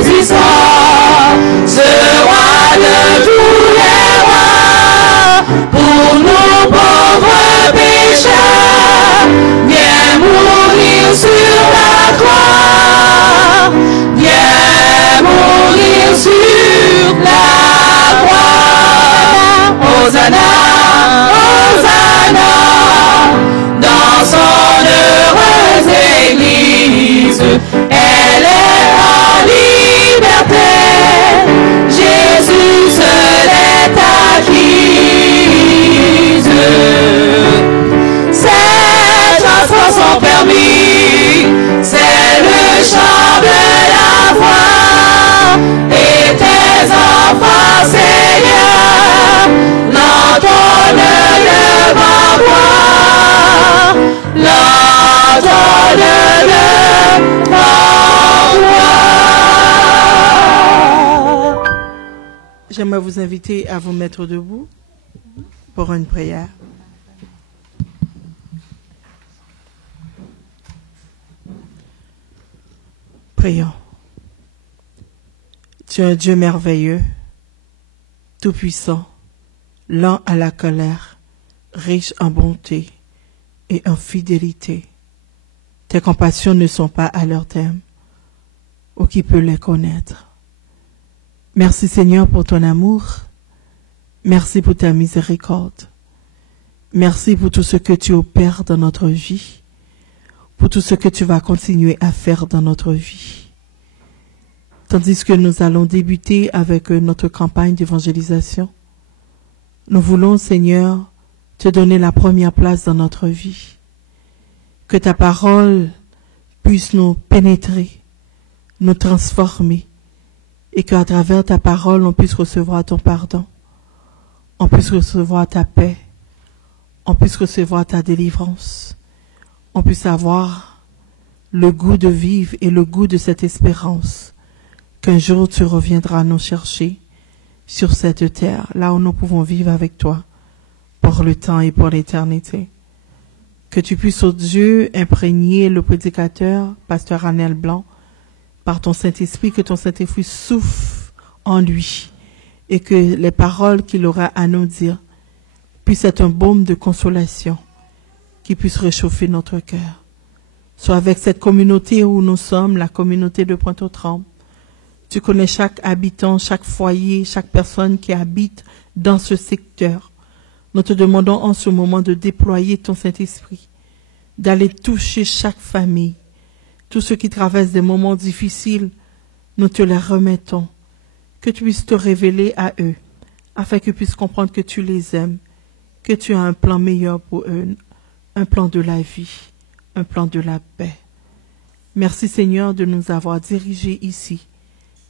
tout-puissant, ce roi de tous les rois, pour nous pauvres pécheurs, viens mourir sur la croix, viens mourir sur la croix. Hosanna, Hosanna, dans son heureuse église, elle est en liberté, Jésus se l'est acquise. Ces transports sont permis, c'est le chant de la foi, et tes enfants, Seigneur, l'entonnent devant toi, l'entonnent devant toi. J'aimerais vous inviter à vous mettre debout pour une prière. Prions. Tu es un Dieu merveilleux, tout-puissant, lent à la colère, riche en bonté et en fidélité. Tes compassions ne sont pas à leur terme, ou qui peut les connaître. Merci Seigneur pour ton amour, merci pour ta miséricorde, merci pour tout ce que tu opères dans notre vie, pour tout ce que tu vas continuer à faire dans notre vie. Tandis que nous allons débuter avec notre campagne d'évangélisation, nous voulons, Seigneur, te donner la première place dans notre vie. Que ta parole puisse nous pénétrer, nous transformer, et qu'à travers ta parole, on puisse recevoir ton pardon, on puisse recevoir ta paix, on puisse recevoir ta délivrance, on puisse avoir le goût de vivre et le goût de cette espérance qu'un jour tu reviendras nous chercher sur cette terre, là où nous pouvons vivre avec toi pour le temps et pour l'éternité. Que tu puisses, ô Dieu, imprégner le prédicateur, pasteur Anel Blanc, par ton Saint-Esprit, que ton Saint-Esprit souffle en lui et que les paroles qu'il aura à nous dire puissent être un baume de consolation qui puisse réchauffer notre cœur. Soit avec cette communauté où nous sommes, la communauté de Pointe-aux-Trembles. Tu connais chaque habitant, chaque foyer, chaque personne qui habite dans ce secteur. Nous te demandons en ce moment de déployer ton Saint-Esprit, d'aller toucher chaque famille. Tous ceux qui traversent des moments difficiles, nous te les remettons. Que tu puisses te révéler à eux, afin qu'ils puissent comprendre que tu les aimes, que tu as un plan meilleur pour eux, un plan de la vie, un plan de la paix. Merci Seigneur de nous avoir dirigés ici.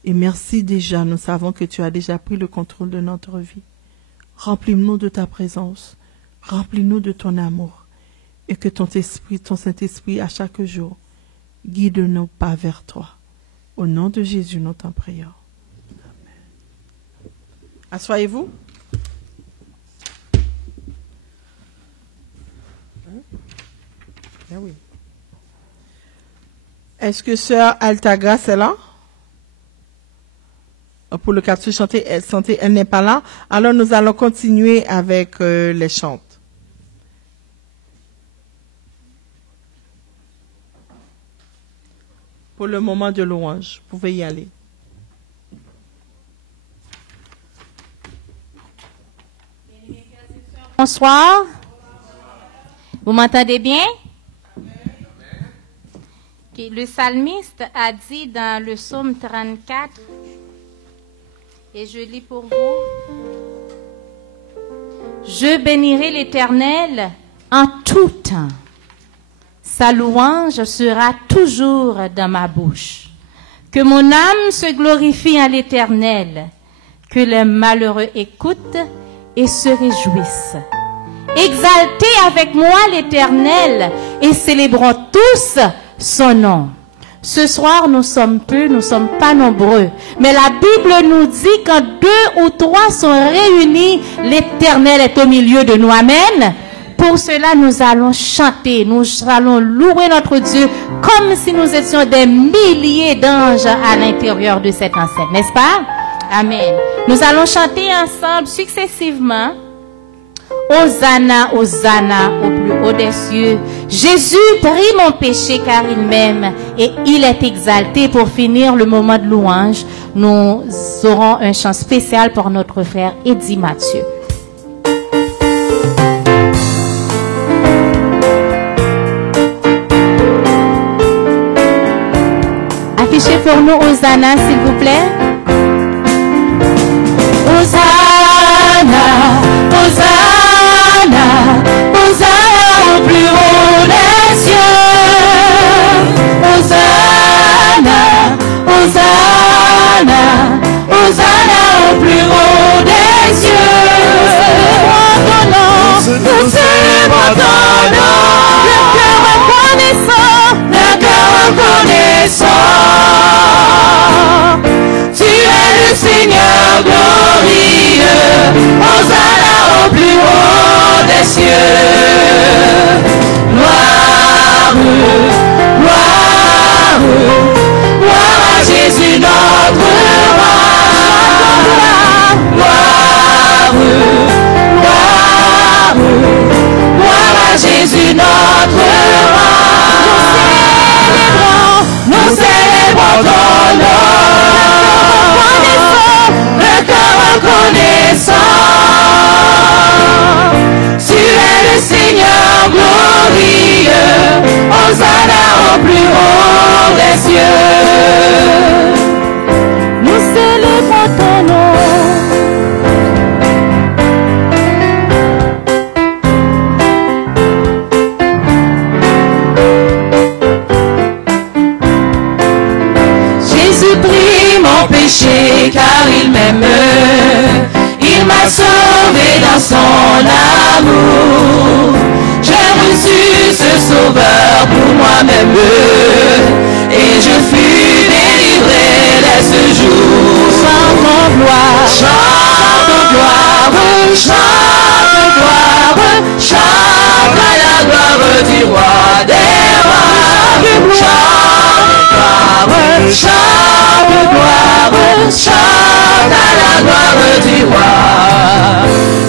Et merci déjà, nous savons que tu as déjà pris le contrôle de notre vie. Remplis-nous de ta présence, remplis-nous de ton amour, et que ton esprit, ton Saint-Esprit, à chaque jour, guide nos pas vers toi. Au nom de Jésus, nous t'en prions. Amen. Asseyez-vous. Oui. Est-ce que sœur Altagrace est là? Pour le quartier chanté, elle n'est pas là. Alors nous allons continuer avec les chants. Pour le moment de louange, vous pouvez y aller. Bonsoir. Vous m'entendez bien? Le psalmiste a dit dans le psaume 34, et je lis pour vous: Je bénirai l'Éternel en tout temps. Sa louange sera toujours dans ma bouche. Que mon âme se glorifie en l'Éternel, que les malheureux écoutent et se réjouissent. Exaltez avec moi l'Éternel et célébrons tous son nom. Ce soir, nous sommes peu, nous ne sommes pas nombreux. Mais la Bible nous dit quand 2 ou 3 sont réunis, l'Éternel est au milieu de nous. Amen. pour cela, nous allons chanter, nous allons louer notre Dieu comme si nous étions des milliers d'anges à l'intérieur de cette enceinte, n'est-ce pas? Amen. Nous allons chanter ensemble successivement. Hosanna, Hosanna au plus haut des cieux. Jésus prie mon péché car il m'aime et il est exalté. Pour finir le moment de louange, nous aurons un chant spécial pour notre frère Eddie Mathieu. Affichez pour nous Hosanna, s'il vous plaît. Hosanna, Hosanna, Hosanna au plus haut des cieux. Hosanna, Hosanna, Hosanna au plus haut des cieux. Nous célébrons ton nom, le cœur reconnaissant, le cœur reconnaissant. Tu es le Seigneur glorieux, Hosanna au plus haut des cieux. Gloire, gloire, gloire à Jésus notre roi. Gloire, gloire, gloire à Jésus notre roi. Nous célébrons ton nom, le cœur reconnaissant. Tu es le Seigneur glorieux, Hosanna au plus haut des cieux. Nous célébrons ton nom. Jésus prie mon péché car il m'aime. Il m'a sauvé dans son amour. J'ai reçu ce sauveur pour moi-même et je fus délivré dès ce jour. Chante gloire, chante gloire, chante gloire, chante à la gloire du roi des rois. Chante gloire, chante à la gloire du roi.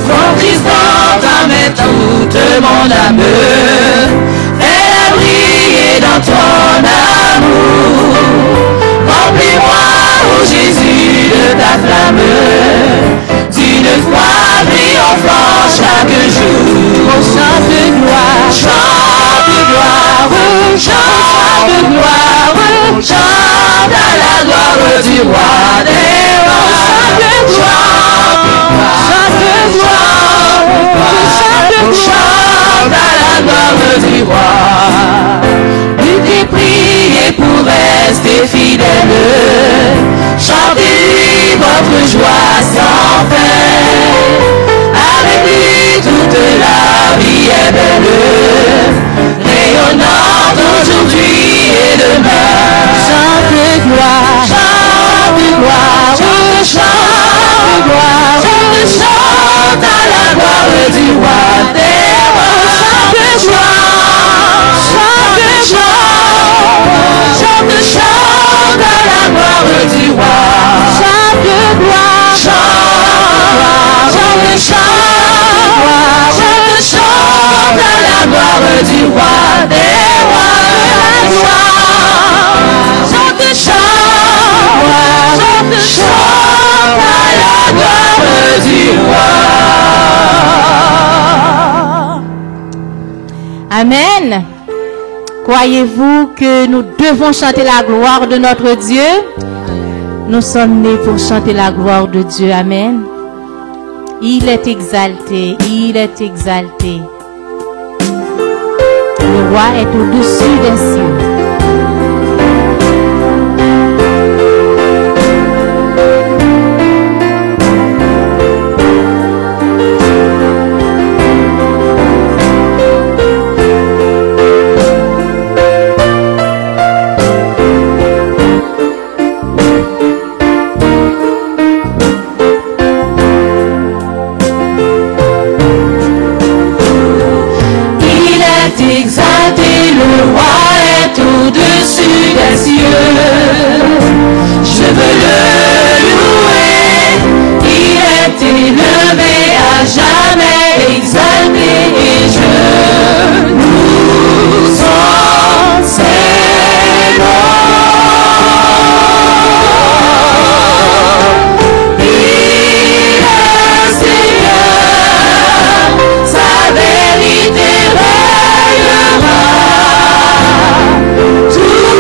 Ton Christ dans ta main toute mon âme, fais-la briller dans ton amour. Remplis-moi, ô Jésus, de ta flamme, d'une foi triomphante chaque jour. Oh, chante gloire, chante gloire, chante gloire, chante à la gloire du roi des rois. Chante à la gloire du roi. Luttez, priez pour rester fidèle. Chantez votre joie sans fin. Avec lui toute la vie est belle, rayonnante aujourd'hui et demain. Chante gloire, chante gloire, chante gloire, chante à la gloire du roi des rois. Chante, chante à la gloire du roi. Chante gloire, chante, chante à la gloire du roi des rois. Chante, chante à la gloire du roi. Amen. Croyez-vous que nous devons chanter la gloire de notre Dieu? Nous sommes nés pour chanter la gloire de Dieu. Amen. Il est exalté, il est exalté. Le roi est au-dessus des cieux. veux le louer. Il est élevé à jamais, exalté et je nous en ses noms. Il est Seigneur, sa vérité règnera. Tout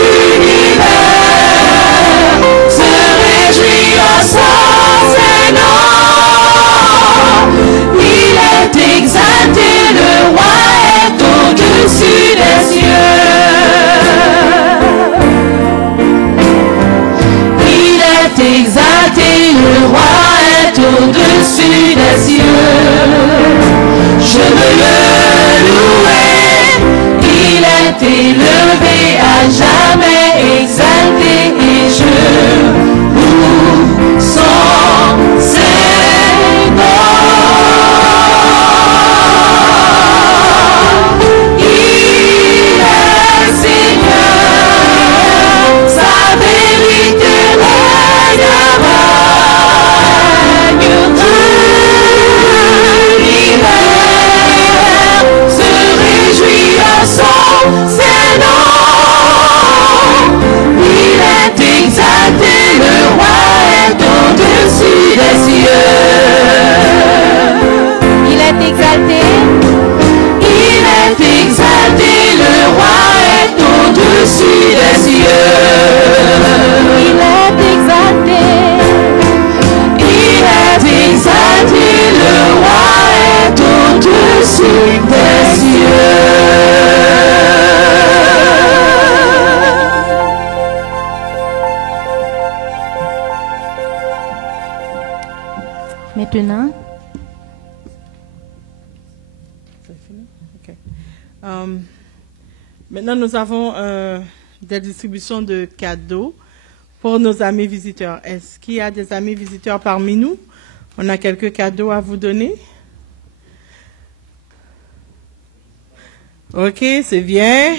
l'univers se réjouit en son nom. Il est exalté, le roi est au-dessus des cieux. Il est exalté, le roi est au-dessus des cieux. Je veux le louer. Il est élevé à jamais, exalté et je loue son Seigneur. Il est Seigneur, sa vérité règnera. Tout l'univers se réjouit à son Seigneur. Il est exalté, le roi est au-dessus des cieux. Il est exalté. Il est exalté, le roi est au-dessus des cieux. Il est exalté. Il est exalté, le roi est au-dessus des cieux. Maintenant, C'est fini? OK. Maintenant, nous avons des distributions de cadeaux pour nos amis visiteurs. Est-ce qu'il y a des amis visiteurs parmi nous? On a quelques cadeaux à vous donner. OK, c'est bien.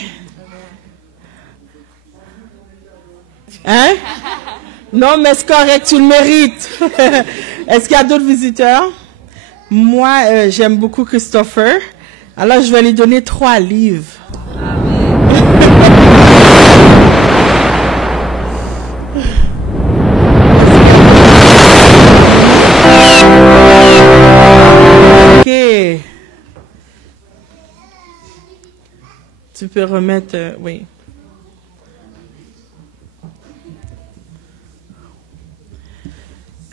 Hein? Non, mais c'est correct, tu le mérites. Est-ce qu'il y a d'autres visiteurs? Moi, j'aime beaucoup Christopher. Alors, je vais lui donner 3 livres. OK. Tu peux remettre... oui.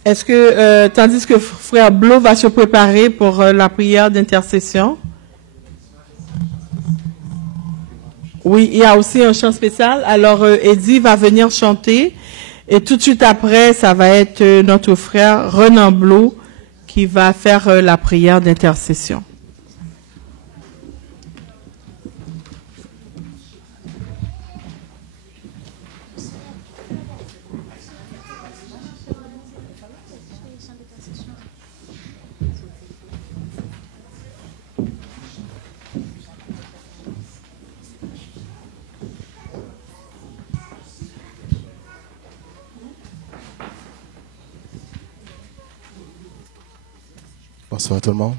Est-ce que, tandis que frère Blo va se préparer pour la prière d'intercession? Oui, il y a aussi un chant spécial. Alors, Eddie va venir chanter. Et tout de suite après, ça va être notre frère Renan Blo qui va faire la prière d'intercession. Bonsoir tout le monde.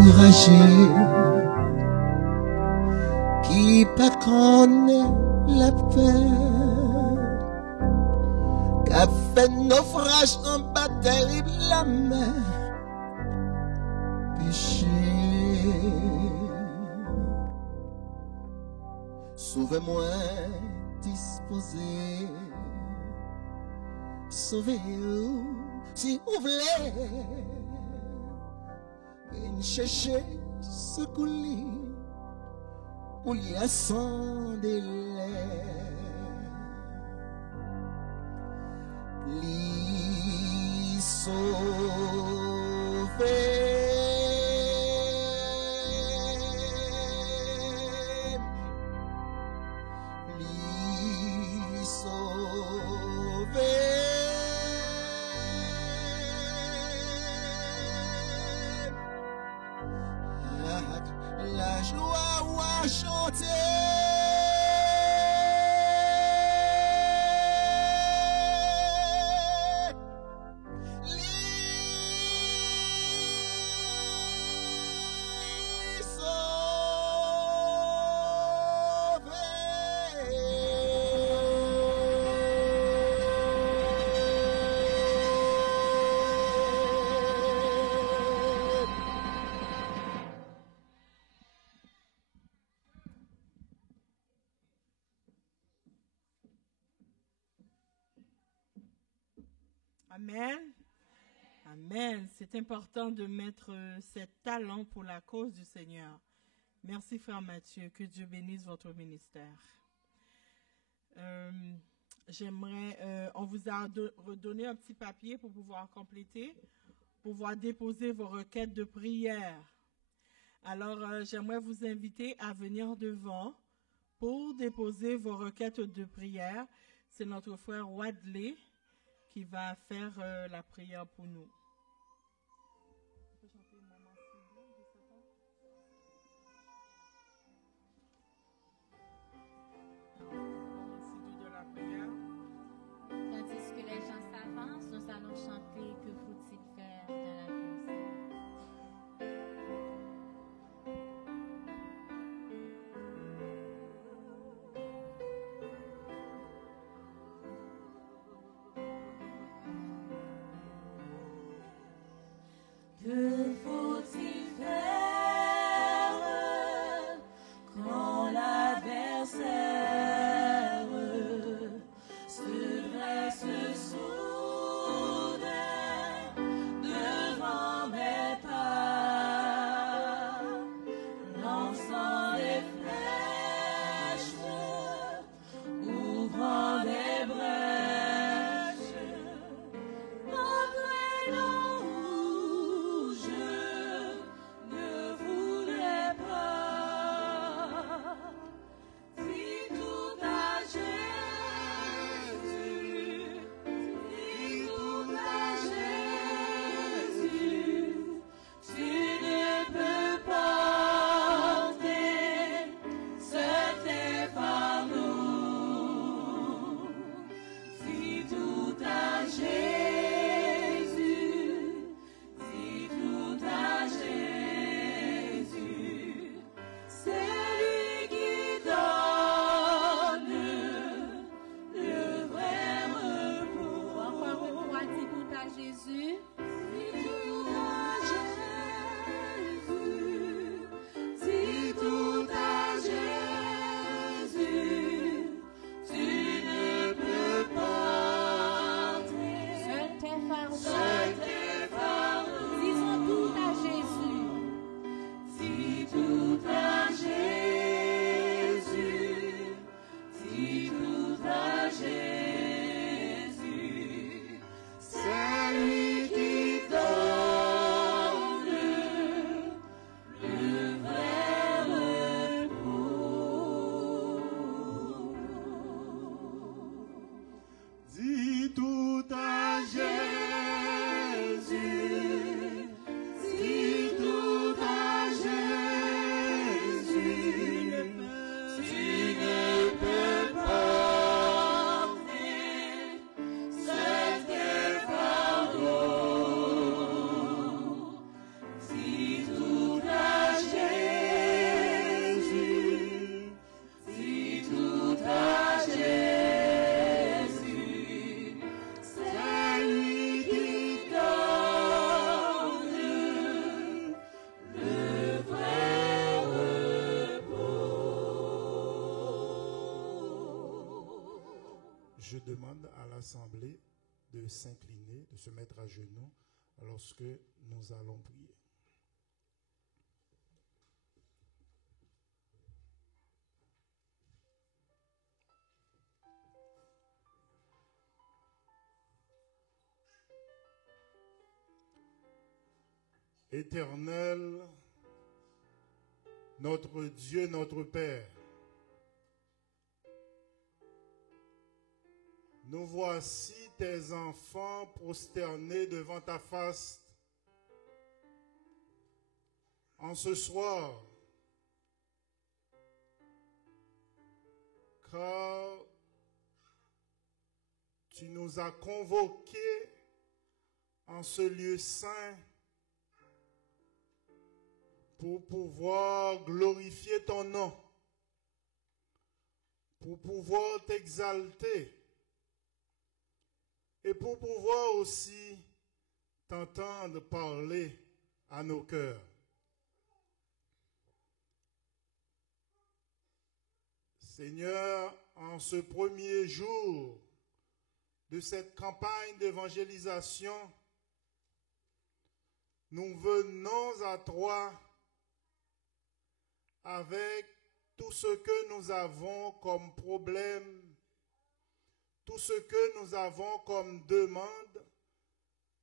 découragé, qui pas connaît la peur, qu'a fait naufrage en bas terrible la mer, péché. Sauvez-moi disposé, sauvez-vous si vous voulez, et cherchez ce coulis où il y a sans délai. L'y sauver. La joie à chanter. Amen. Amen. C'est important de mettre cet talent pour la cause du Seigneur. Merci, frère Mathieu. Que Dieu bénisse votre ministère. On vous a redonné un petit papier pour pouvoir compléter, pour pouvoir déposer vos requêtes de prière. Alors, j'aimerais vous inviter à venir devant pour déposer vos requêtes de prière. C'est notre frère Wadley qui va faire la prière pour nous. Tandis que les gens s'avancent, nous allons chanter Que faut-il faire dans la vie. je demande à l'Assemblée de s'incliner, de se mettre à genoux lorsque nous allons prier. Éternel, notre Dieu, notre Père, nous voici tes enfants prosternés devant ta face en ce soir, car tu nous as convoqués en ce lieu saint pour pouvoir glorifier ton nom, pour pouvoir t'exalter et pour pouvoir aussi t'entendre parler à nos cœurs. Seigneur, en ce premier jour de cette campagne d'évangélisation, nous venons à toi avec tout ce que nous avons comme problème, tout ce que nous avons comme demande,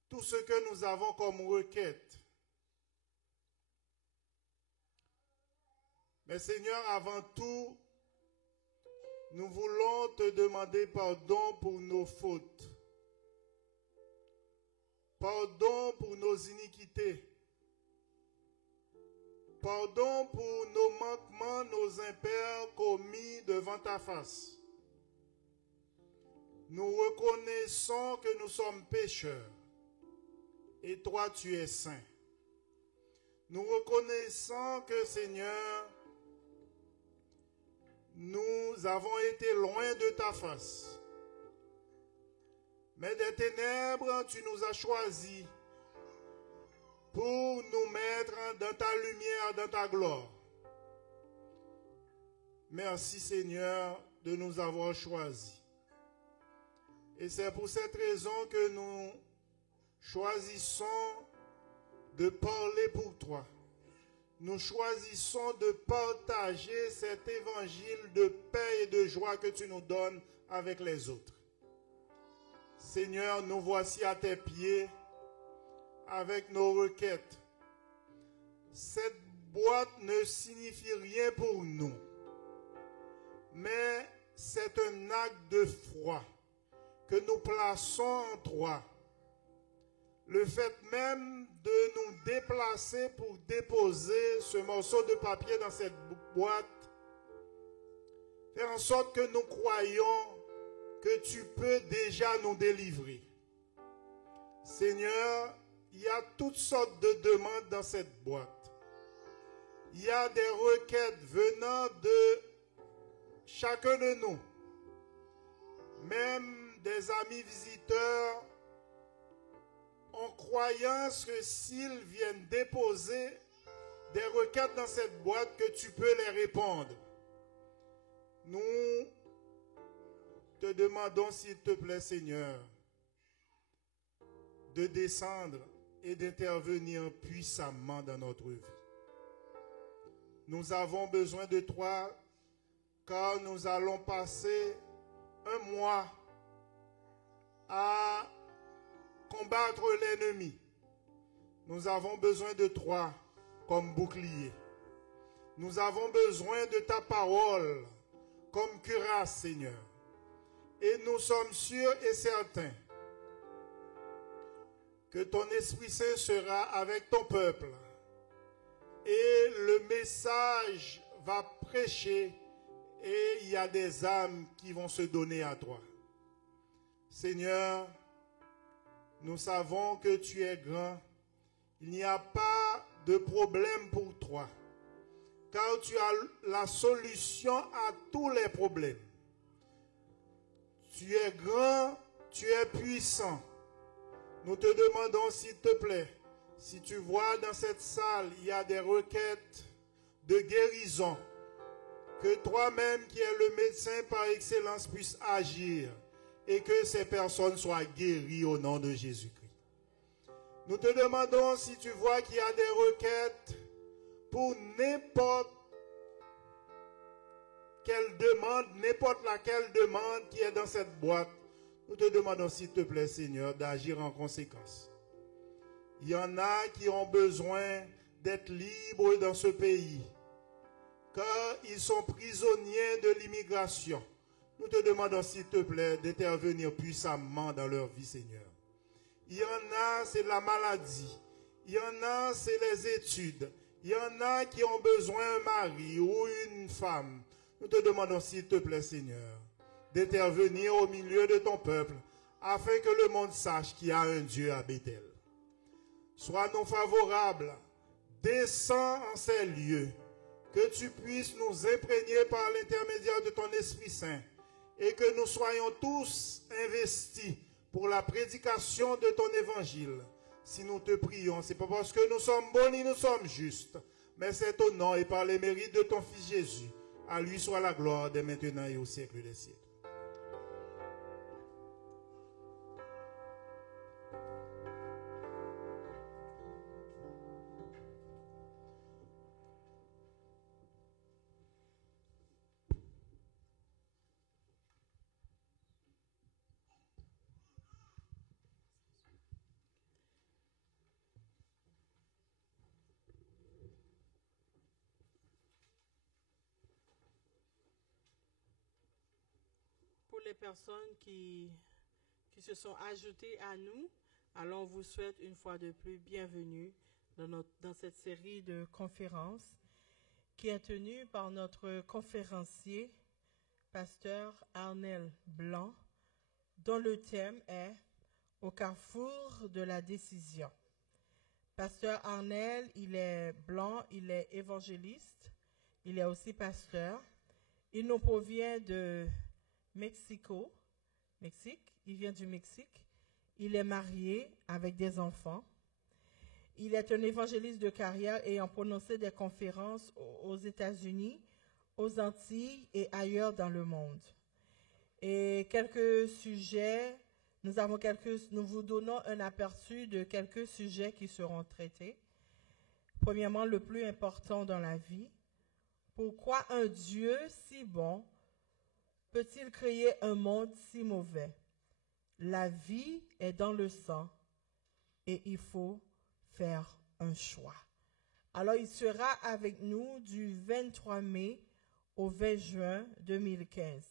tout ce que nous avons comme requête. Mais Seigneur, avant tout, nous voulons te demander pardon pour nos fautes, pardon pour nos iniquités, pardon pour nos manquements, nos impairs commis devant ta face. Nous reconnaissons que nous sommes pécheurs et toi tu es saint. Nous reconnaissons que Seigneur, nous avons été loin de ta face. Mais des ténèbres, tu nous as choisis pour nous mettre dans ta lumière, dans ta gloire. Merci Seigneur de nous avoir choisis. Et c'est pour cette raison que nous choisissons de parler pour toi. Nous choisissons de partager cet évangile de paix et de joie que tu nous donnes avec les autres. Seigneur, nous voici à tes pieds avec nos requêtes. Cette boîte ne signifie rien pour nous, mais c'est un acte de foi que nous plaçons en toi. Le fait même de nous déplacer pour déposer ce morceau de papier dans cette boîte, faire en sorte que nous croyons que tu peux déjà nous délivrer. Seigneur, il y a toutes sortes de demandes dans cette boîte. Il y a des requêtes venant de chacun de nous, même des amis visiteurs, en croyance que s'ils viennent déposer des requêtes dans cette boîte, que tu peux les répondre. Nous te demandons, s'il te plaît, Seigneur, de descendre et d'intervenir puissamment dans notre vie. Nous avons besoin de toi, car nous allons passer un mois à combattre l'ennemi. Nous avons besoin de toi comme bouclier. Nous avons besoin de ta parole comme cuirasse, Seigneur. Et nous sommes sûrs et certains que ton Esprit Saint sera avec ton peuple. Et le message va prêcher et il y a des âmes qui vont se donner à toi. Seigneur, nous savons que tu es grand. Il n'y a pas de problème pour toi, car tu as la solution à tous les problèmes. Tu es grand, tu es puissant. Nous te demandons, s'il te plaît, si tu vois dans cette salle, il y a des requêtes de que toi-même qui es le médecin par excellence puisses agir et que ces personnes soient guéries au nom de Jésus-Christ. Nous te demandons si tu vois qu'il y a des requêtes pour n'importe laquelle demande qui est dans cette boîte. Nous te demandons s'il te plaît Seigneur d'agir en conséquence. Il y en a qui ont besoin d'être libres dans ce pays, car ils sont prisonniers de l'immigration. Nous te demandons s'il te plaît d'intervenir puissamment dans leur vie Seigneur. Il y en a, c'est la maladie. Il y en a, c'est les études. Il y en a qui ont besoin d'un mari ou une femme. Nous te demandons s'il te plaît, Seigneur, d'intervenir au milieu de ton peuple afin que le monde sache qu'il y a un Dieu à Bethel. Sois-nous favorables. Descends en ces lieux. Que tu puisses nous imprégner par l'intermédiaire de ton Esprit Saint et que nous soyons tous investis pour la prédication de ton évangile. Si nous te prions, ce n'est pas parce que nous sommes bons ni nous sommes justes, mais c'est au nom et par les mérites de ton Fils Jésus. À lui soit la gloire dès maintenant et au siècle des siècles. Pour les personnes qui se sont ajoutées à nous, alors on vous souhaite une fois de plus bienvenue dans cette série de conférences qui est tenue par notre conférencier, pasteur Arnel Blanc, dont le thème est « Au carrefour de la décision ». Pasteur Arnel, il est blanc, il est évangéliste, il est aussi pasteur. Il nous provient de Mexique, il vient du Mexique. Il est marié avec des enfants. Il est un évangéliste de carrière ayant prononcé des conférences aux États-Unis, aux Antilles et ailleurs dans le monde. Et quelques sujets, nous vous donnons un aperçu de quelques sujets qui seront traités. Premièrement, le plus important dans la vie. Pourquoi un Dieu si bon peut-il créer un monde si mauvais? La vie est dans le sang et il faut faire un choix. Alors, il sera avec nous du 23 mai au 20 juin 2015.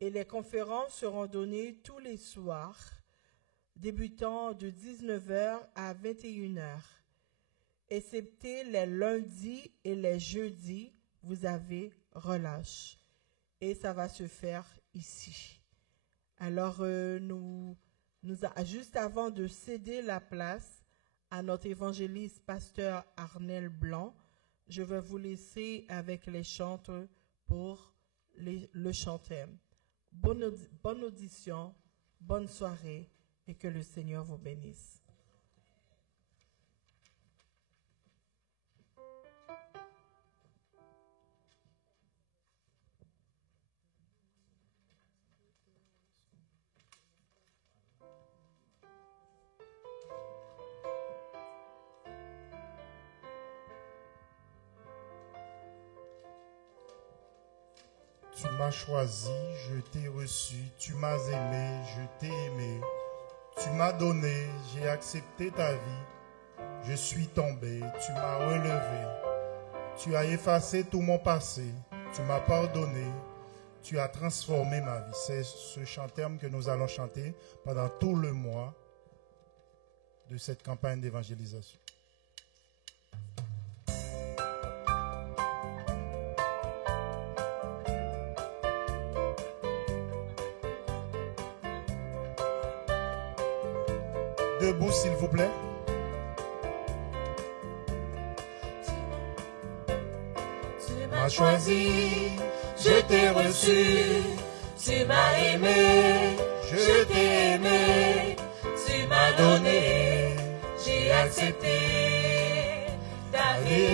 Et les conférences seront données tous les soirs, débutant de 19h à 21h. Excepté les lundis et les jeudis, vous avez relâche. Et ça va se faire ici. Alors, juste avant de céder la place à notre évangéliste pasteur Arnel Blanc, je vais vous laisser avec les chanteurs pour le chantème. Bonne audition, bonne soirée et que le Seigneur vous bénisse. Tu m'as choisi, je t'ai reçu, tu m'as aimé, je t'ai aimé. Tu m'as donné, j'ai accepté ta vie. Je suis tombé, tu m'as relevé. Tu as effacé tout mon passé, tu m'as pardonné. Tu as transformé ma vie. C'est ce chantème que nous allons chanter pendant tout le mois de cette campagne d'évangélisation. Debout, s'il vous plaît. Tu m'as choisi, je t'ai reçu. Tu m'as aimé, je t'ai aimé. Tu m'as donné, j'ai accepté ta vie.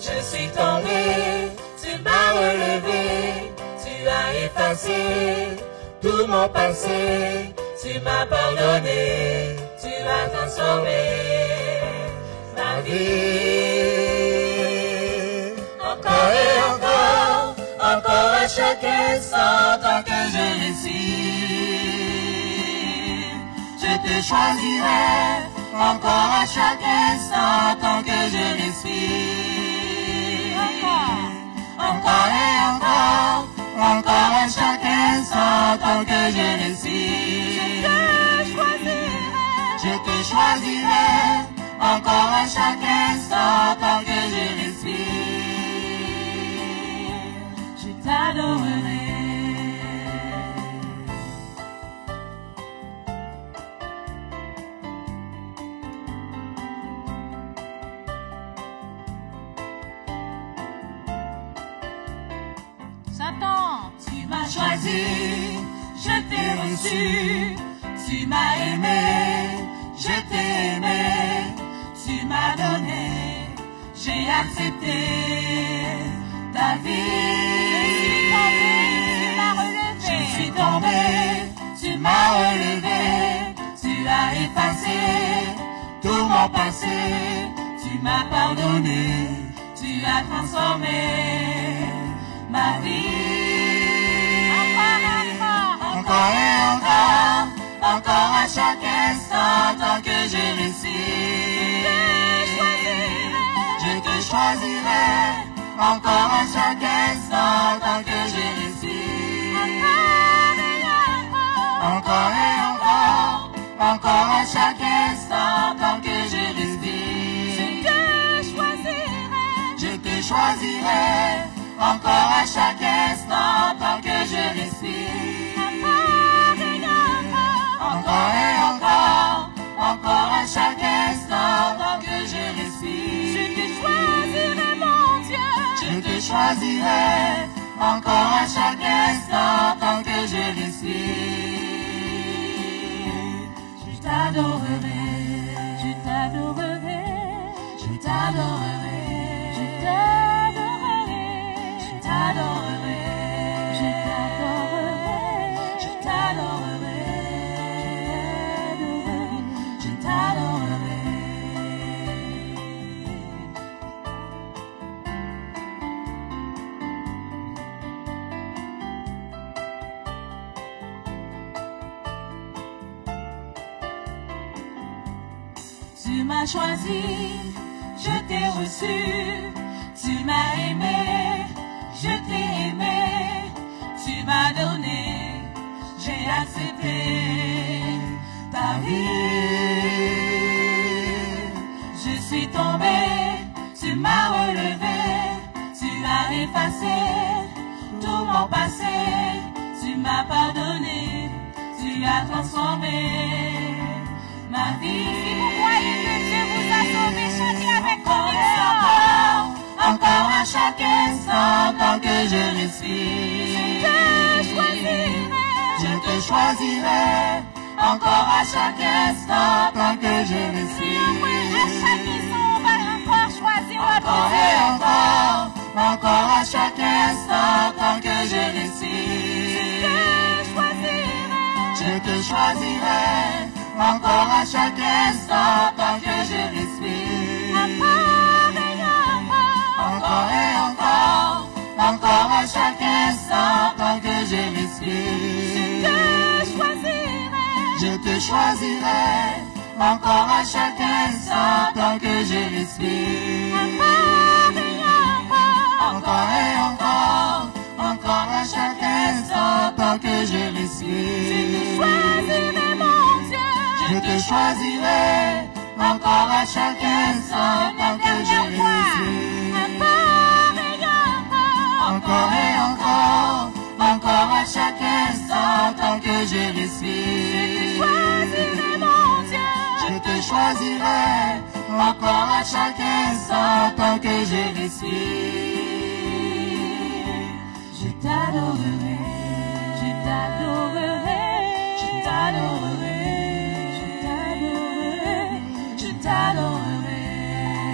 Je suis tombé, tu m'as relevé. Tu as effacé effacé tout mon passé. Tu m'as pardonné, tu as transformé ma vie. Encore et encore, encore à chaque instant, tant que je respire, je te choisirai. Encore à chaque instant, tant que je respire. Encore et encore, encore à chaque instant, tant que je respire. Je te choisirai. Encore à chaque instant, tant que je respire. Je t'adorerai. Satan, Tu m'as choisi, je t'ai reçu, tu m'as aimé, je t'ai aimé, tu m'as donné, j'ai accepté ta vie. Je suis tombé, tu m'as relevé, tu as effacé tout mon passé, tu m'as pardonné, tu as transformé ma vie. Encore et encore, encore à chaque instant, tant que je respire. Je te choisirai. Encore à chaque instant, tant que je respire. Encore et encore, encore à chaque instant, tant que je respire. Je te choisirai. Encore à chaque instant, tant que je respire. Encore et encore, encore à chaque instant, tant que je respire. je te choisirai, mon Dieu. Je te choisirai. Encore à chaque instant, tant que je respire. Je t'adorerai. Je t'adorerai. Je t'adorerai. Je t'adorerai. Je t'adorerai. Je t'adorerai. Je t'adorerai. Tu m'as choisi, je t'ai reçu, tu m'as aimé, je t'ai aimé, tu m'as donné, j'ai accepté ta vie. Je suis tombé, tu m'as relevé, tu as effacé tout mon passé, tu m'as pardonné, tu as transformé ma vie. Si vous croyez que Dieu vous a sauvé, chantez avec conviction. Encore à chaque instant, tant que je respire. Je te choisirai. Encore à chaque instant, tant que je respire. À chaque instant, on va encore choisir notre Encore et Dieu. encore, encore à chaque instant, tant que je respire. Je te choisirai. Encore à chaque instant, tant que je respire. Encore et encore, encore à chaque instant, tant que je respire. Je te choisirai. Encore à chaque instant, tant que je respire. Encore et encore, encore à chaque instant, tant que je respire. Je te choisirai. Encore à chaque instant, tant que je respire. Encore et encore, encore à chaque instant, tant que je respire. Je te choisirai. Encore à chaque instant, tant que je respire. Je t'adorerai. Je t'adorerai. Je t'adorerai. Je t'adorerai.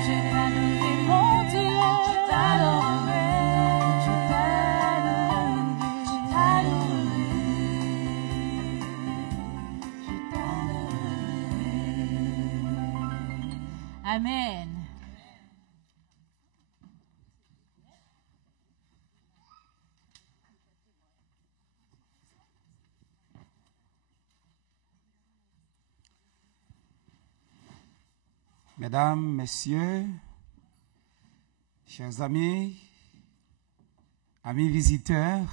Je t'adorerai, mon Dieu. Je t'adorerai. Je t'adorerai. Je t'adorerai. Mesdames, Messieurs, chers amis, amis visiteurs,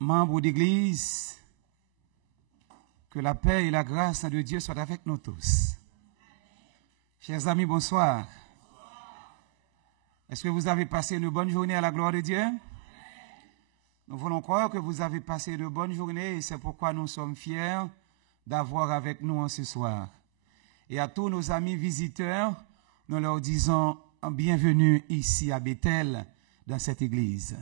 membres d'Église, que la paix et la grâce de Dieu soient avec nous tous. Chers amis, bonsoir. Est-ce que vous avez passé une bonne journée à la gloire de Dieu? Nous voulons croire que vous avez passé une bonne journée et c'est pourquoi nous sommes fiers d'avoir avec nous en ce soir. Et à tous nos amis visiteurs, nous leur disons bienvenue ici à Bethel, dans cette église.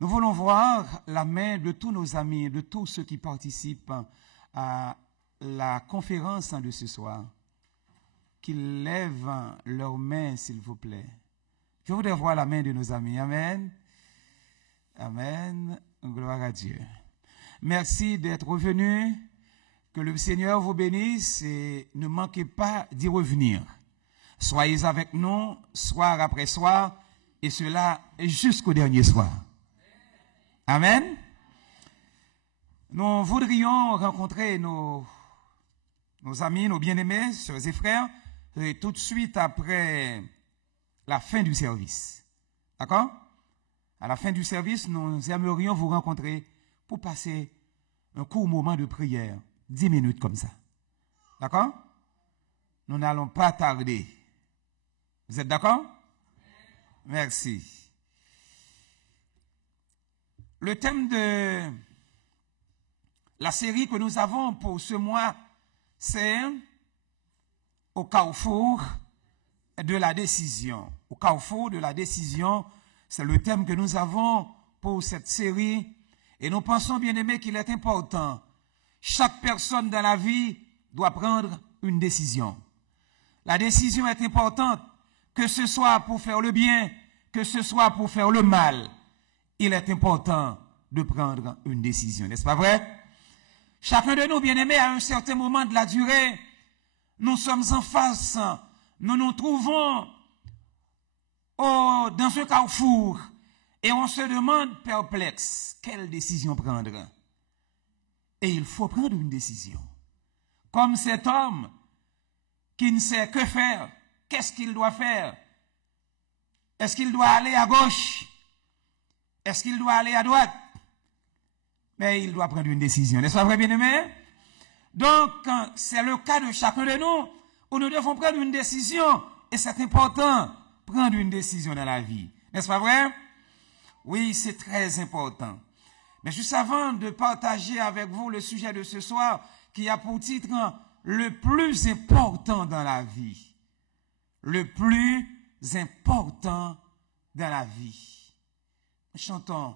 Nous voulons voir la main de tous nos amis et de tous ceux qui participent à la conférence de ce soir. Qu'ils lèvent leurs mains, s'il vous plaît. Je voudrais voir la main de nos amis. Amen. Amen. Gloire à Dieu. Merci d'être venus. Que le Seigneur vous bénisse et ne manquez pas d'y revenir. Soyez avec nous soir après soir et cela jusqu'au dernier soir. Amen. Nous voudrions rencontrer nos amis, nos bien-aimés, sœurs et frères, et tout de suite après la fin du service. D'accord? À la fin du service, nous aimerions vous rencontrer pour passer un court moment de prière. 10 minutes comme ça. D'accord? Nous n'allons pas tarder. Vous êtes d'accord? Merci. Le thème de la série que nous avons pour ce mois, c'est au carrefour de la décision. Au carrefour de la décision, c'est le thème que nous avons pour cette série. Et nous pensons, bien aimés, qu'il est important. Chaque personne dans la vie doit prendre une décision. La décision est importante, que ce soit pour faire le bien, que ce soit pour faire le mal. Il est important de prendre une décision, n'est-ce pas vrai? Chacun de nous, bien-aimés, à un certain moment de la durée, nous sommes en face, nous nous trouvons dans un carrefour et on se demande perplexe, quelle décision prendre? Et il faut prendre une décision. Comme cet homme qui ne sait que faire, qu'est-ce qu'il doit faire? Est-ce qu'il doit aller à gauche? Est-ce qu'il doit aller à droite? Mais il doit prendre une décision. N'est-ce pas vrai, bien-aimé? Donc, c'est le cas de chacun de nous où nous devons prendre une décision. Et c'est important, prendre une décision dans la vie. N'est-ce pas vrai? Oui, c'est très important. Mais juste avant de partager avec vous le sujet de ce soir, qui a pour titre le plus important dans la vie. Le plus important dans la vie. Chantons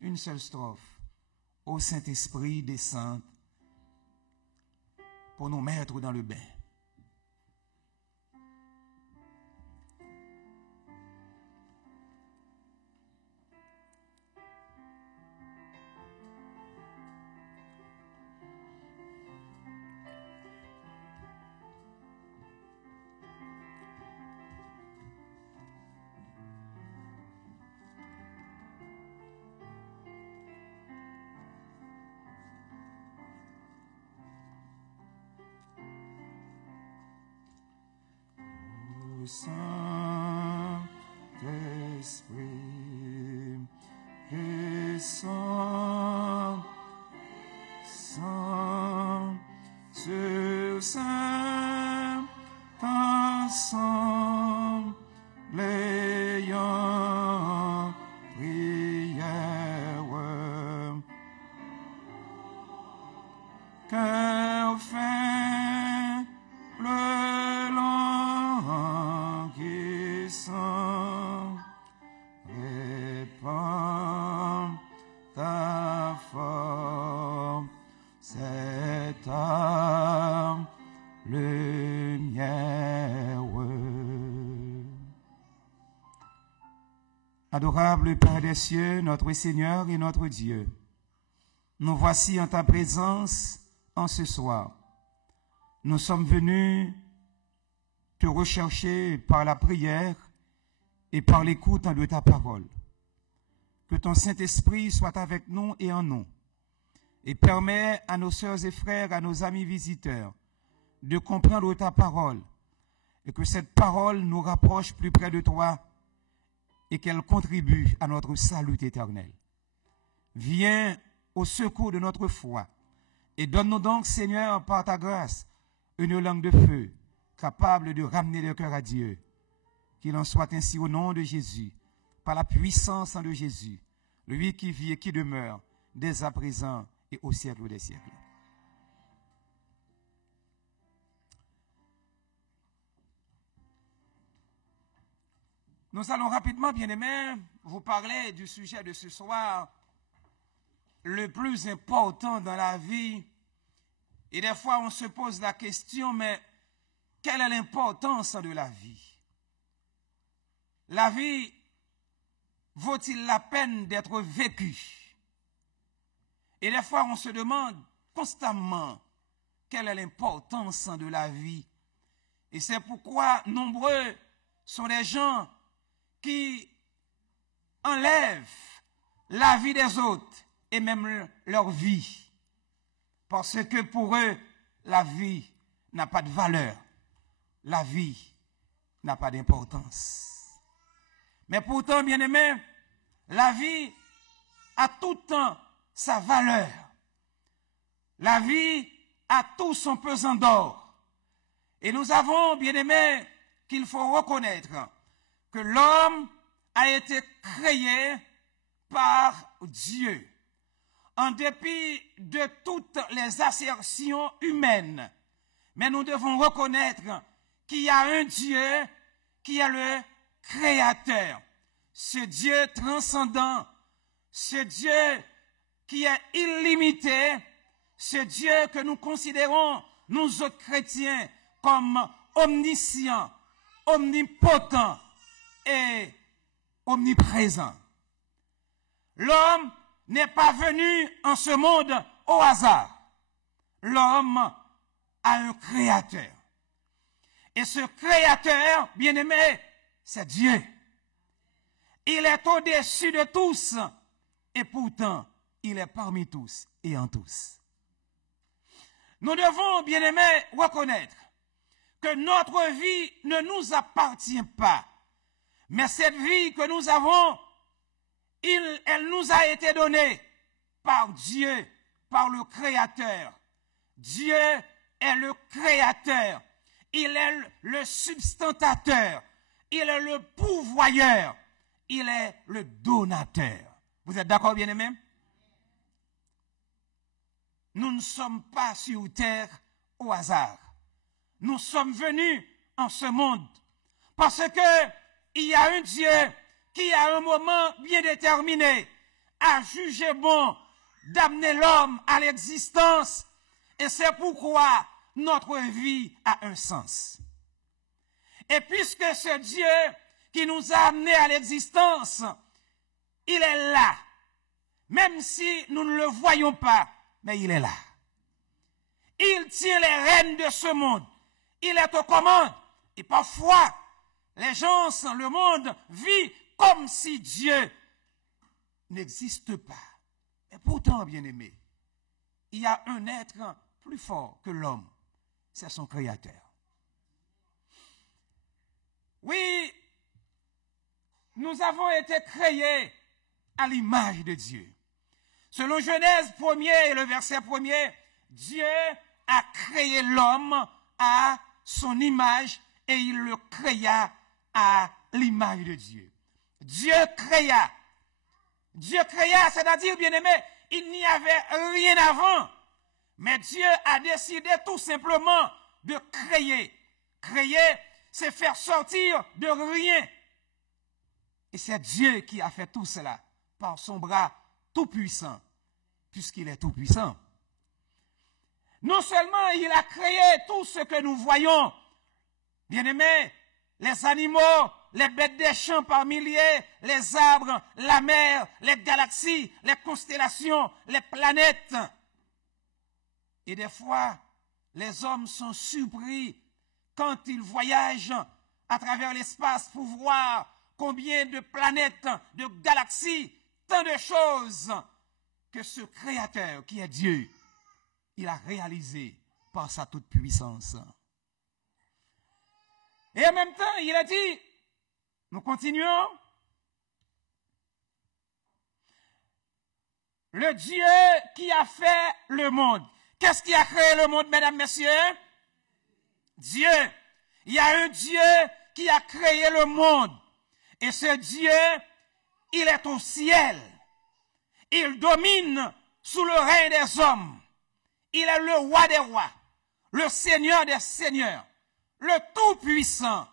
une seule strophe. Ô Saint-Esprit, descend pour nous mettre dans le bain. Saint-Esprit, descends, sur Saint ensemble, ayant prière, cœur faible, répand ta forme, cette âme, lumière. Adorable Père des cieux, notre Seigneur et notre Dieu, nous voici en ta présence en ce soir. Nous sommes venus te rechercher par la prière et par l'écoute de ta parole. Que ton Saint-Esprit soit avec nous et en nous et permet à nos sœurs et frères, à nos amis visiteurs, de comprendre ta parole et que cette parole nous rapproche plus près de toi et qu'elle contribue à notre salut éternel. Viens au secours de notre foi et donne-nous donc, Seigneur, par ta grâce, une langue de feu capable de ramener le cœur à Dieu. Qu'il en soit ainsi au nom de Jésus, par la puissance de Jésus, lui qui vit et qui demeure dès à présent et au siècle des siècles. Nous allons rapidement, bien-aimés, vous parler du sujet de ce soir, le plus important dans la vie. Et des fois, on se pose la question, mais quelle est l'importance de la vie? La vie vaut-il la peine d'être vécue? Et des fois, on se demande constamment quelle est l'importance de la vie. Et c'est pourquoi nombreux sont les gens qui enlèvent la vie des autres et même leur vie. Parce que pour eux, la vie n'a pas de valeur. La vie n'a pas d'importance. Mais pourtant, bien-aimés, la vie a tout temps sa valeur. La vie a tout son pesant d'or. Et nous avons, bien-aimés, qu'il faut reconnaître que l'homme a été créé par Dieu. En dépit de toutes les assertions humaines. Mais nous devons reconnaître qu'il y a un Dieu qui est le Créateur. Ce Dieu transcendant, ce Dieu qui est illimité, ce Dieu que nous considérons, nous autres chrétiens, comme omniscient, omnipotent et omniprésent. L'homme n'est pas venu en ce monde au hasard. L'homme a un créateur. Et ce créateur, bien-aimé, c'est Dieu. Il est au-dessus de tous et pourtant, il est parmi tous et en tous. Nous devons, bien-aimés, reconnaître que notre vie ne nous appartient pas. Mais cette vie que nous avons, elle nous a été donnée par Dieu, par le Créateur. Dieu est le Créateur. Il est le substantateur. Il est le pourvoyeur. Il est le donateur. Vous êtes d'accord, bien-aimés? Nous ne sommes pas sur terre au hasard. Nous sommes venus en ce monde parce que il y a un Dieu qui, à un moment bien déterminé, a jugé bon d'amener l'homme à l'existence. Et c'est pourquoi notre vie a un sens. Et puisque ce Dieu qui nous a amenés à l'existence, il est là. Même si nous ne le voyons pas, mais il est là. Il tient les rênes de ce monde. Il est aux commandes. Et parfois, les gens, le monde vit comme si Dieu n'existe pas. Et pourtant, bien-aimé, il y a un être plus fort que l'homme. C'est son Créateur. Oui, nous avons été créés à l'image de Dieu. Selon Genèse 1er et le verset 1er, Dieu a créé l'homme à son image et il le créa à l'image de Dieu. Dieu créa, c'est-à-dire, bien-aimé, il n'y avait rien avant. Mais Dieu a décidé tout simplement de créer. Créer, c'est faire sortir de rien. Et c'est Dieu qui a fait tout cela par son bras tout-puissant, puisqu'il est tout-puissant. Non seulement il a créé tout ce que nous voyons, bien-aimés, les animaux, les bêtes des champs par milliers, les arbres, la mer, les galaxies, les constellations, les planètes. Et des fois, les hommes sont surpris quand ils voyagent à travers l'espace pour voir combien de planètes, de galaxies, tant de choses que ce Créateur qui est Dieu, il a réalisé par sa toute puissance. Et en même temps, il a dit, nous continuons, le Dieu qui a fait le monde. Qu'est-ce qui a créé le monde, mesdames, messieurs? Dieu. Il y a un Dieu qui a créé le monde. Et ce Dieu, il est au ciel. Il domine sous le règne des hommes. Il est le roi des rois, le Seigneur des seigneurs, le Tout-Puissant.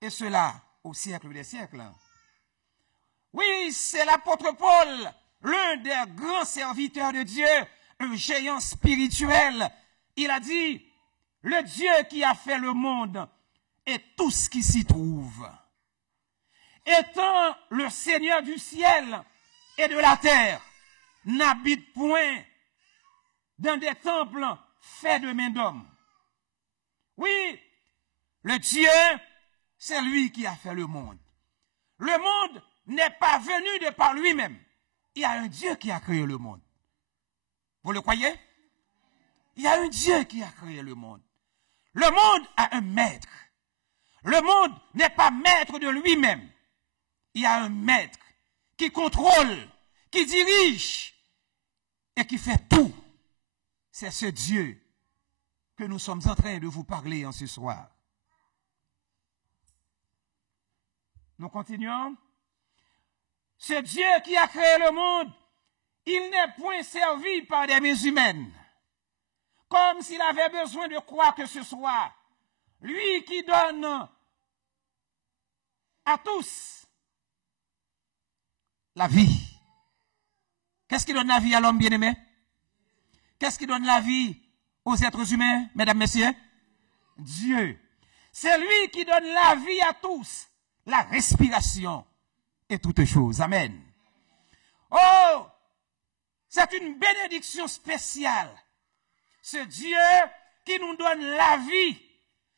Et cela au siècle des siècles. Oui, c'est l'apôtre Paul, l'un des grands serviteurs de Dieu, un géant spirituel. Il a dit, le Dieu qui a fait le monde et tout ce qui s'y trouve. Étant le Seigneur du ciel et de la terre, n'habite point dans des temples faits de main d'homme. Oui, le Dieu, c'est lui qui a fait le monde. Le monde n'est pas venu de par lui-même. Il y a un Dieu qui a créé le monde. Vous le croyez? Il y a un Dieu qui a créé le monde. Le monde a un maître. Le monde n'est pas maître de lui-même. Il y a un maître qui contrôle, qui dirige et qui fait tout. C'est ce Dieu que nous sommes en train de vous parler en ce soir. Nous continuons. Ce Dieu qui a créé le monde, il n'est point servi par des mains humaines, comme s'il avait besoin de quoi que ce soit. Lui qui donne à tous la vie. Qu'est-ce qui donne la vie à l'homme bien-aimé? Qu'est-ce qui donne la vie aux êtres humains, mesdames, messieurs? Dieu. C'est lui qui donne la vie à tous, la respiration et toutes choses. Amen. Oh, c'est une bénédiction spéciale. Ce Dieu qui nous donne la vie,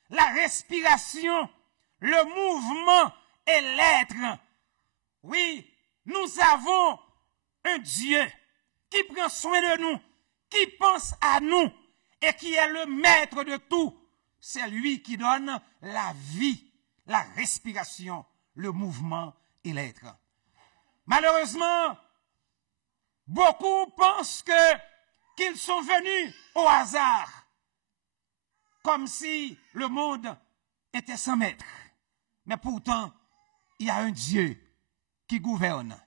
la respiration, le mouvement et l'être. Oui, nous avons un Dieu qui prend soin de nous, qui pense à nous et qui est le maître de tout. C'est lui qui donne la vie, la respiration, le mouvement et l'être. Malheureusement, beaucoup pensent qu'ils sont venus au hasard, comme si le monde était sans maître. Mais pourtant, il y a un Dieu qui gouverne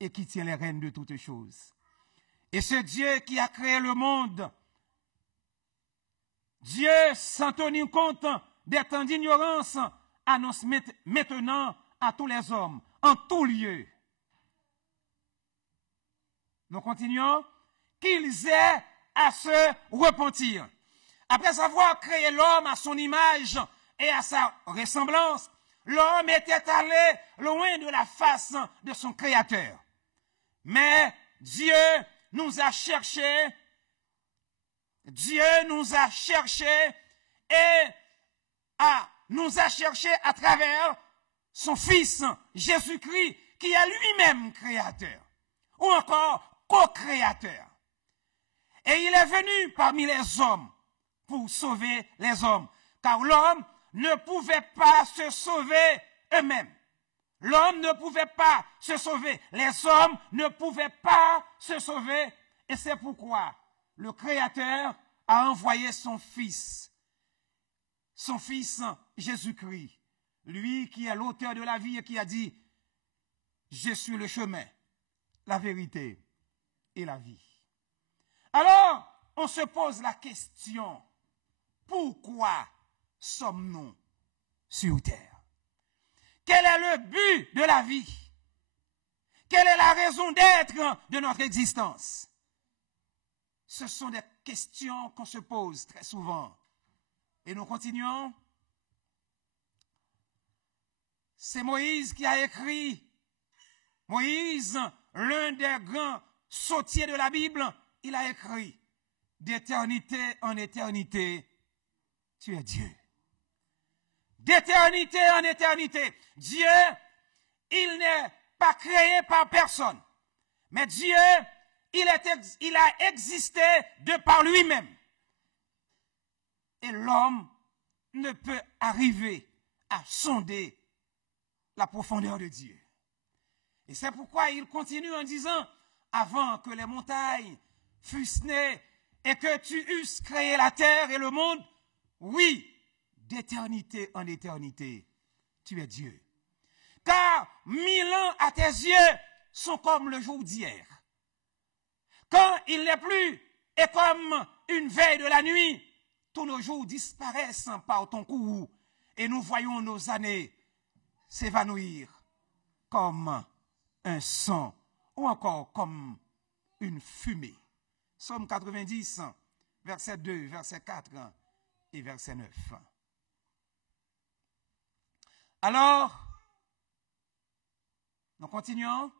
et qui tient les rênes de toutes choses. Et ce Dieu qui a créé le monde, Dieu, sans tenir compte des temps d'ignorance, annonce maintenant à tous les hommes, en tout lieu. Nous continuons. Qu'ils aient à se repentir. Après avoir créé l'homme à son image et à sa ressemblance, l'homme était allé loin de la face de son Créateur. Mais Dieu nous a cherchés. Dieu nous a cherchés et nous a cherchés à travers son Fils, Jésus-Christ, qui est lui-même créateur, ou encore co-créateur. Et il est venu parmi les hommes pour sauver les hommes, car l'homme ne pouvait pas se sauver eux-mêmes. L'homme ne pouvait pas se sauver. Les hommes ne pouvaient pas se sauver. Et c'est pourquoi le Créateur a envoyé son Fils Jésus-Christ, lui qui est l'auteur de la vie et qui a dit, je suis le chemin, la vérité et la vie. Alors, on se pose la question, pourquoi sommes-nous sur terre? Quel est le but de la vie? Quelle est la raison d'être de notre existence? Ce sont des questions qu'on se pose très souvent. Et nous continuons. C'est Moïse qui a écrit. Moïse, l'un des grands sautiers de la Bible, il a écrit, d'éternité en éternité, tu es Dieu. D'éternité en éternité. Dieu, il n'est pas créé par personne. Mais Dieu, il a existé de par lui-même. Et l'homme ne peut arriver à sonder la profondeur de Dieu. Et c'est pourquoi il continue en disant, avant que les montagnes fussent nées et que tu eusses créé la terre et le monde, oui, d'éternité en éternité, tu es Dieu. Car 1000 ans à tes yeux sont comme le jour d'hier. Quand il n'est plus, et comme une veille de la nuit, tous nos jours disparaissent par ton courroux, et nous voyons nos années s'évanouir comme un son, ou encore comme une fumée. Psaume 90, verset 2, verset 4 et verset 9. Alors, nous continuons.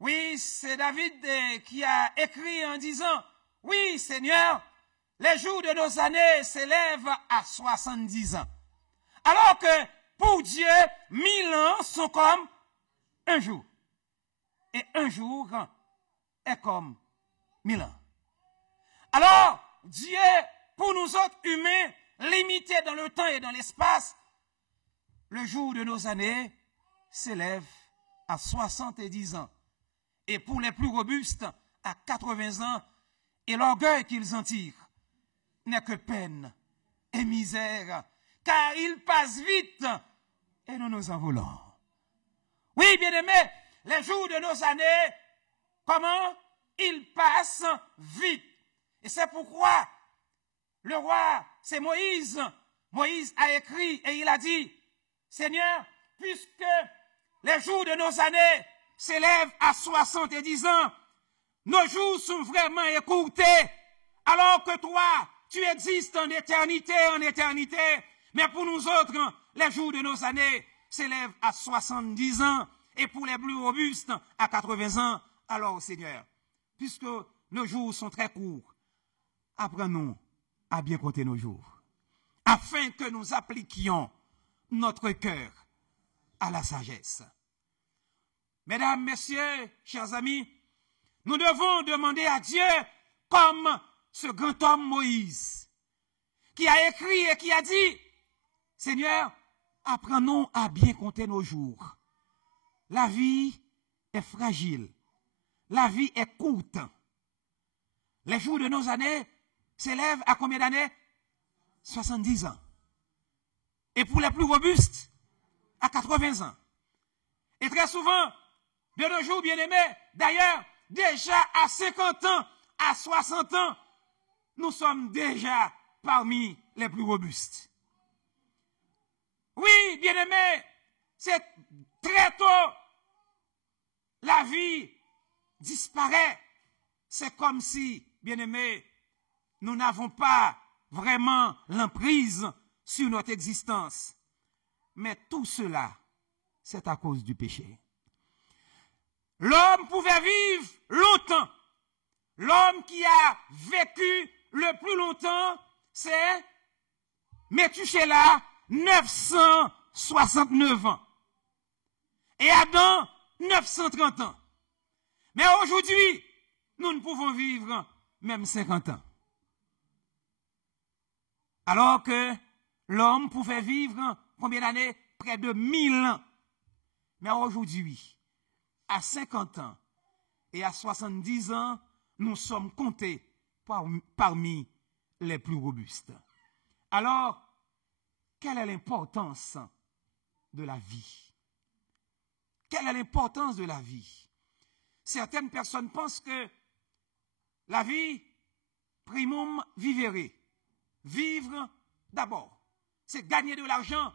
Oui, c'est David qui a écrit en disant, oui, Seigneur, les jours de nos années s'élèvent à 70 ans. Alors que pour Dieu, 1000 ans sont comme un jour. Et un jour est comme 1000 ans. Alors, Dieu, pour nous autres humains, limités dans le temps et dans l'espace, le jour de nos années s'élève à 70 ans. Et pour les plus robustes, à 80 ans, et l'orgueil qu'ils en tirent n'est que peine et misère, car ils passent vite et nous nous envolons. Oui, bien-aimés, les jours de nos années, comment? Ils passent vite. Et c'est pourquoi le roi, c'est Moïse. Moïse a écrit et il a dit, Seigneur, puisque les jours de nos années s'élèvent à 70 ans, nos jours sont vraiment écourtés, alors que toi, tu existes en éternité, mais pour nous autres, les jours de nos années s'élèvent à 70 ans, et pour les plus robustes, à 80 ans. Alors, Seigneur, puisque nos jours sont très courts, apprenons à bien compter nos jours, afin que nous appliquions notre cœur à la sagesse. Mesdames, messieurs, chers amis, nous devons demander à Dieu, comme ce grand homme Moïse, qui a écrit et qui a dit, Seigneur, apprenons à bien compter nos jours. La vie est fragile. La vie est courte. Les jours de nos années s'élèvent à combien d'années? 70 ans. Et pour les plus robustes, à 80 ans. Et très souvent, de nos jours, bien-aimés, d'ailleurs, déjà à 50 ans, à 60 ans, nous sommes déjà parmi les plus robustes. Oui, bien-aimés, c'est très tôt, la vie disparaît. C'est comme si, bien-aimés, nous n'avons pas vraiment l'emprise sur notre existence. Mais tout cela, c'est à cause du péché. L'homme pouvait vivre longtemps. L'homme qui a vécu le plus longtemps, c'est Métuséla, 969 ans. Et Adam, 930 ans. Mais aujourd'hui, nous ne pouvons vivre même 50 ans. Alors que l'homme pouvait vivre combien d'années? Près de 1000 ans. Mais aujourd'hui, à 50 ans et à 70 ans, nous sommes comptés parmi les plus robustes. Alors, quelle est l'importance de la vie? Quelle est l'importance de la vie? Certaines personnes pensent que la vie, primum vivere, vivre d'abord, c'est gagner de l'argent.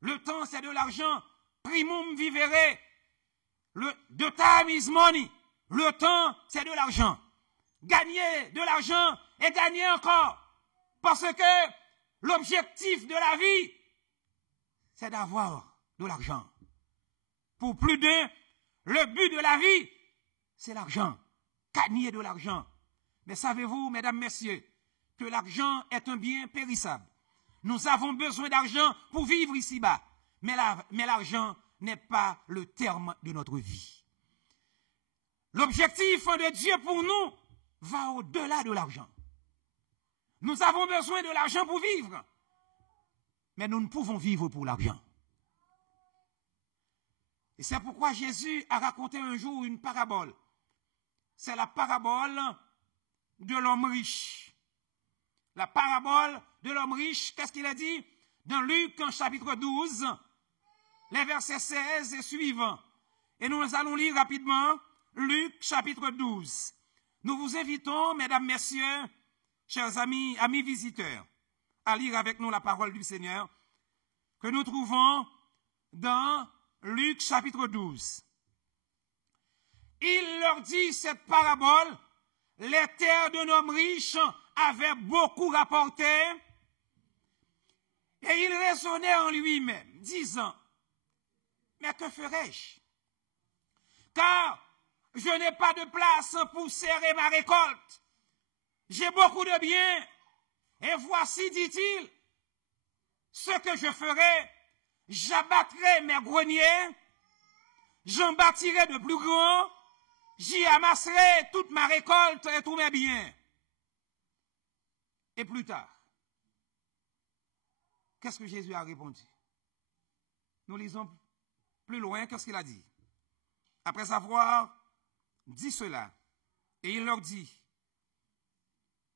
Le temps, c'est de l'argent. Primum vivere, the time is money. Le temps, c'est de l'argent. Gagner de l'argent et gagner encore. Parce que l'objectif de la vie, c'est d'avoir de l'argent. Pour plus d'un, le but de la vie, c'est l'argent. Gagner de l'argent. Mais savez-vous, mesdames, messieurs, que l'argent est un bien périssable. Nous avons besoin d'argent pour vivre ici-bas. Mais l'argent n'est pas le terme de notre vie. L'objectif de Dieu pour nous va au-delà de l'argent. Nous avons besoin de l'argent pour vivre. Mais nous ne pouvons vivre pour l'argent. Et c'est pourquoi Jésus a raconté un jour une parabole. C'est la parabole de l'homme riche. La parabole de l'homme riche, qu'est-ce qu'il a dit? Dans Luc, chapitre 12, les versets 16 et suivants. Et nous allons lire rapidement Luc, chapitre 12. Nous vous invitons, mesdames, messieurs, chers amis, amis visiteurs, à lire avec nous la parole du Seigneur que nous trouvons dans Luc, chapitre 12. Il leur dit cette parabole, les terres d'un homme riche avaient beaucoup rapporté, et il raisonnait en lui-même, disant, mais que ferai-je? Car je n'ai pas de place pour serrer ma récolte. J'ai beaucoup de biens, et voici, dit-il, ce que je ferai, j'abattrai mes greniers, j'en bâtirai de plus grands, j'y amasserai toute ma récolte et tous mes biens. Et plus tard, qu'est-ce que Jésus a répondu? Nous lisons plus loin, qu'est-ce qu'il a dit? Après avoir dit cela, et il leur dit,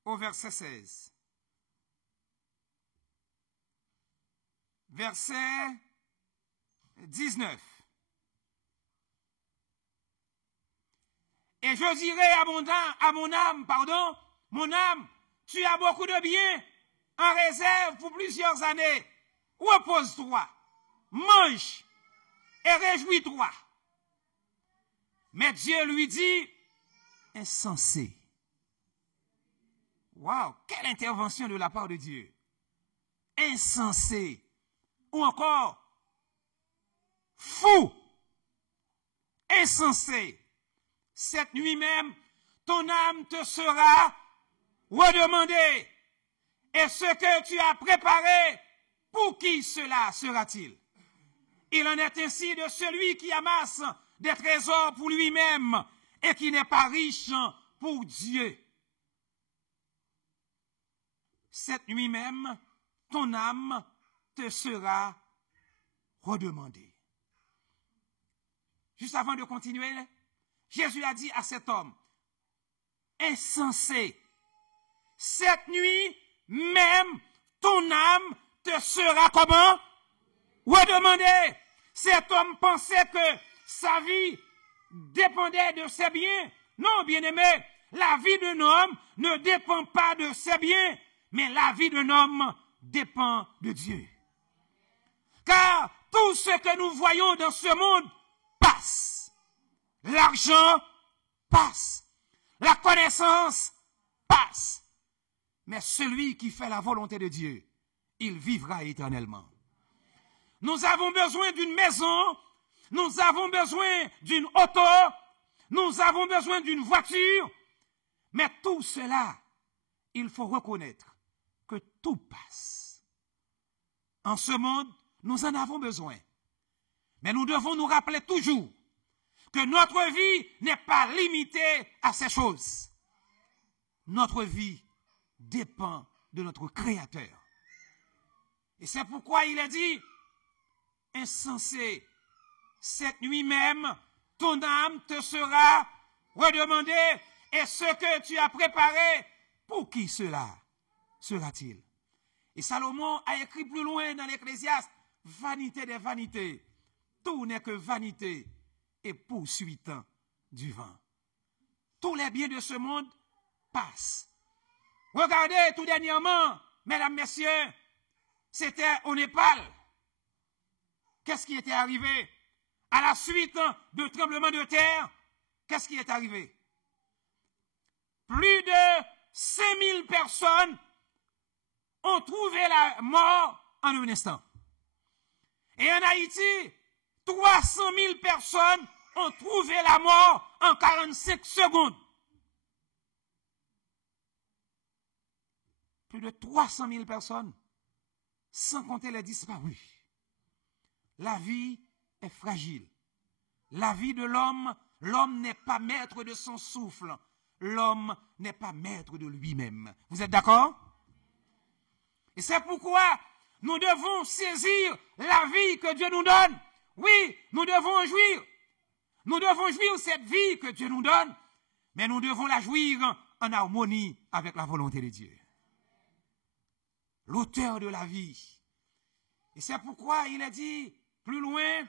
au verset 16, verset 19, et je dirai à mon âme, mon âme, tu as beaucoup de biens en réserve pour plusieurs années. Repose-toi, mange et réjouis-toi. Mais Dieu lui dit, insensé. Waouh, quelle intervention de la part de Dieu. Insensé. Ou encore, fou. Insensé. Cette nuit même, ton âme te sera redemandée. Et ce que tu as préparé, pour qui cela sera-t-il? Il en est ainsi de celui qui amasse des trésors pour lui-même et qui n'est pas riche pour Dieu. Cette nuit même, ton âme te sera redemandée. Juste avant de continuer, Jésus a dit à cet homme, insensé, cette nuit même, ton âme te sera comment? Redemandée. Cet homme pensait que sa vie dépendait de ses biens. Non, bien-aimé, la vie d'un homme ne dépend pas de ses biens, mais la vie d'un homme dépend de Dieu. Car tout ce que nous voyons dans ce monde passe. L'argent passe. La connaissance passe. Mais celui qui fait la volonté de Dieu, il vivra éternellement. Nous avons besoin d'une maison, nous avons besoin d'une auto, nous avons besoin d'une voiture, mais tout cela, il faut reconnaître que tout passe. En ce monde, nous en avons besoin. Mais nous devons nous rappeler toujours que notre vie n'est pas limitée à ces choses. Notre vie dépend de notre Créateur. Et c'est pourquoi il a dit, insensé, cette nuit même, ton âme te sera redemandée, et ce que tu as préparé, pour qui cela sera-t-il? Et Salomon a écrit plus loin dans l'Ecclésiaste, vanité des vanités, tout n'est que vanité et poursuite du vent. Tous les biens de ce monde passent. Regardez tout dernièrement, mesdames, messieurs, c'était au Népal. Qu'est-ce qui était arrivé? À la suite de tremblements de terre, qu'est-ce qui est arrivé? Plus de 5000 personnes ont trouvé la mort en un instant. Et en Haïti, 300 000 personnes ont trouvé la mort en 45 secondes. Plus de 300 000 personnes, sans compter les disparus. La vie est fragile. La vie de l'homme, l'homme n'est pas maître de son souffle. L'homme n'est pas maître de lui-même. Vous êtes d'accord? Et c'est pourquoi nous devons saisir la vie que Dieu nous donne. Oui, nous devons jouir. Nous devons jouir cette vie que Dieu nous donne, mais nous devons la jouir en harmonie avec la volonté de Dieu. L'auteur de la vie. Et c'est pourquoi il est dit plus loin,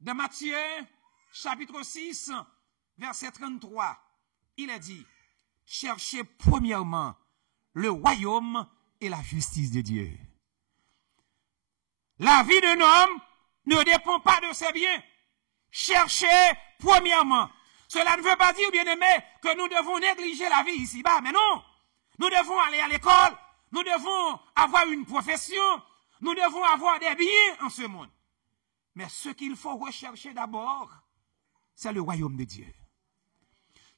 dans Matthieu, chapitre 6, verset 33, il est dit, cherchez premièrement le royaume et la justice de Dieu. La vie d'un homme ne dépend pas de ses biens. Cherchez premièrement. Cela ne veut pas dire, bien-aimés, que nous devons négliger la vie ici-bas, mais non. Nous devons aller à l'école, nous devons avoir une profession, nous devons avoir des biens en ce monde. Mais ce qu'il faut rechercher d'abord, c'est le royaume de Dieu.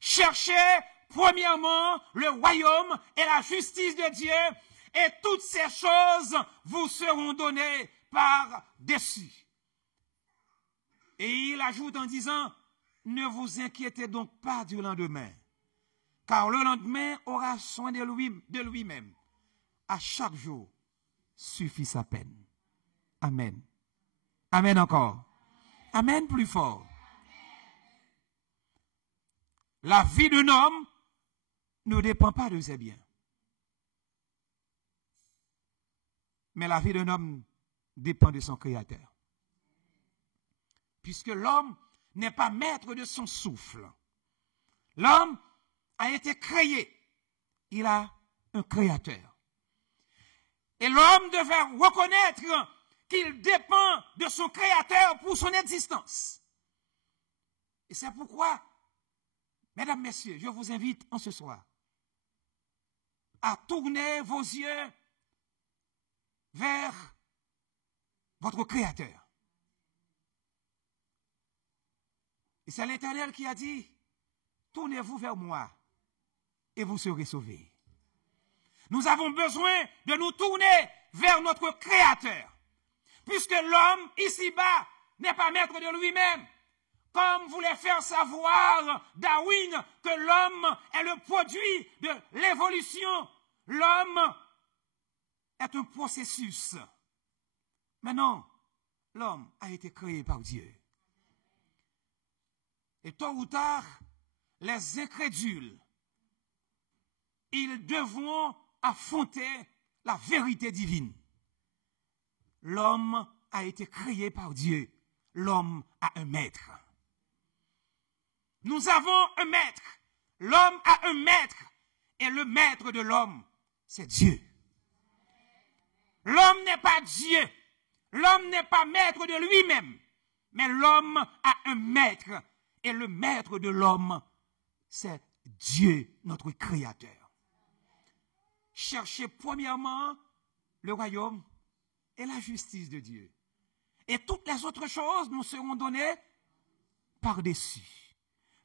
Cherchez premièrement le royaume et la justice de Dieu, et toutes ces choses vous seront données par-dessus. Et il ajoute en disant, ne vous inquiétez donc pas du lendemain, car le lendemain aura soin de lui-même. À chaque jour suffit sa peine. Amen. Amen encore. Amen plus fort. La vie d'un homme ne dépend pas de ses biens. Mais la vie d'un homme dépend de son Créateur. Puisque l'homme n'est pas maître de son souffle. L'homme a été créé. Il a un Créateur. Et l'homme devait reconnaître qu'il dépend de son Créateur pour son existence. Et c'est pourquoi, mesdames, messieurs, je vous invite en ce soir à tourner vos yeux vers votre Créateur. Et c'est l'Éternel qui a dit, tournez-vous vers moi et vous serez sauvés. Nous avons besoin de nous tourner vers notre Créateur. Puisque l'homme, ici-bas, n'est pas maître de lui-même. Comme voulait faire savoir Darwin que l'homme est le produit de l'évolution. L'homme est un processus. Mais non, l'homme a été créé par Dieu. Et tôt ou tard, les incrédules, ils devront affronter la vérité divine. L'homme a été créé par Dieu. L'homme a un maître. Nous avons un maître. L'homme a un maître. Et le maître de l'homme, c'est Dieu. L'homme n'est pas Dieu. L'homme n'est pas maître de lui-même. Mais l'homme a un maître. Et le maître de l'homme, c'est Dieu, notre Créateur. Cherchez premièrement le royaume et la justice de Dieu. Et toutes les autres choses nous seront données par-dessus.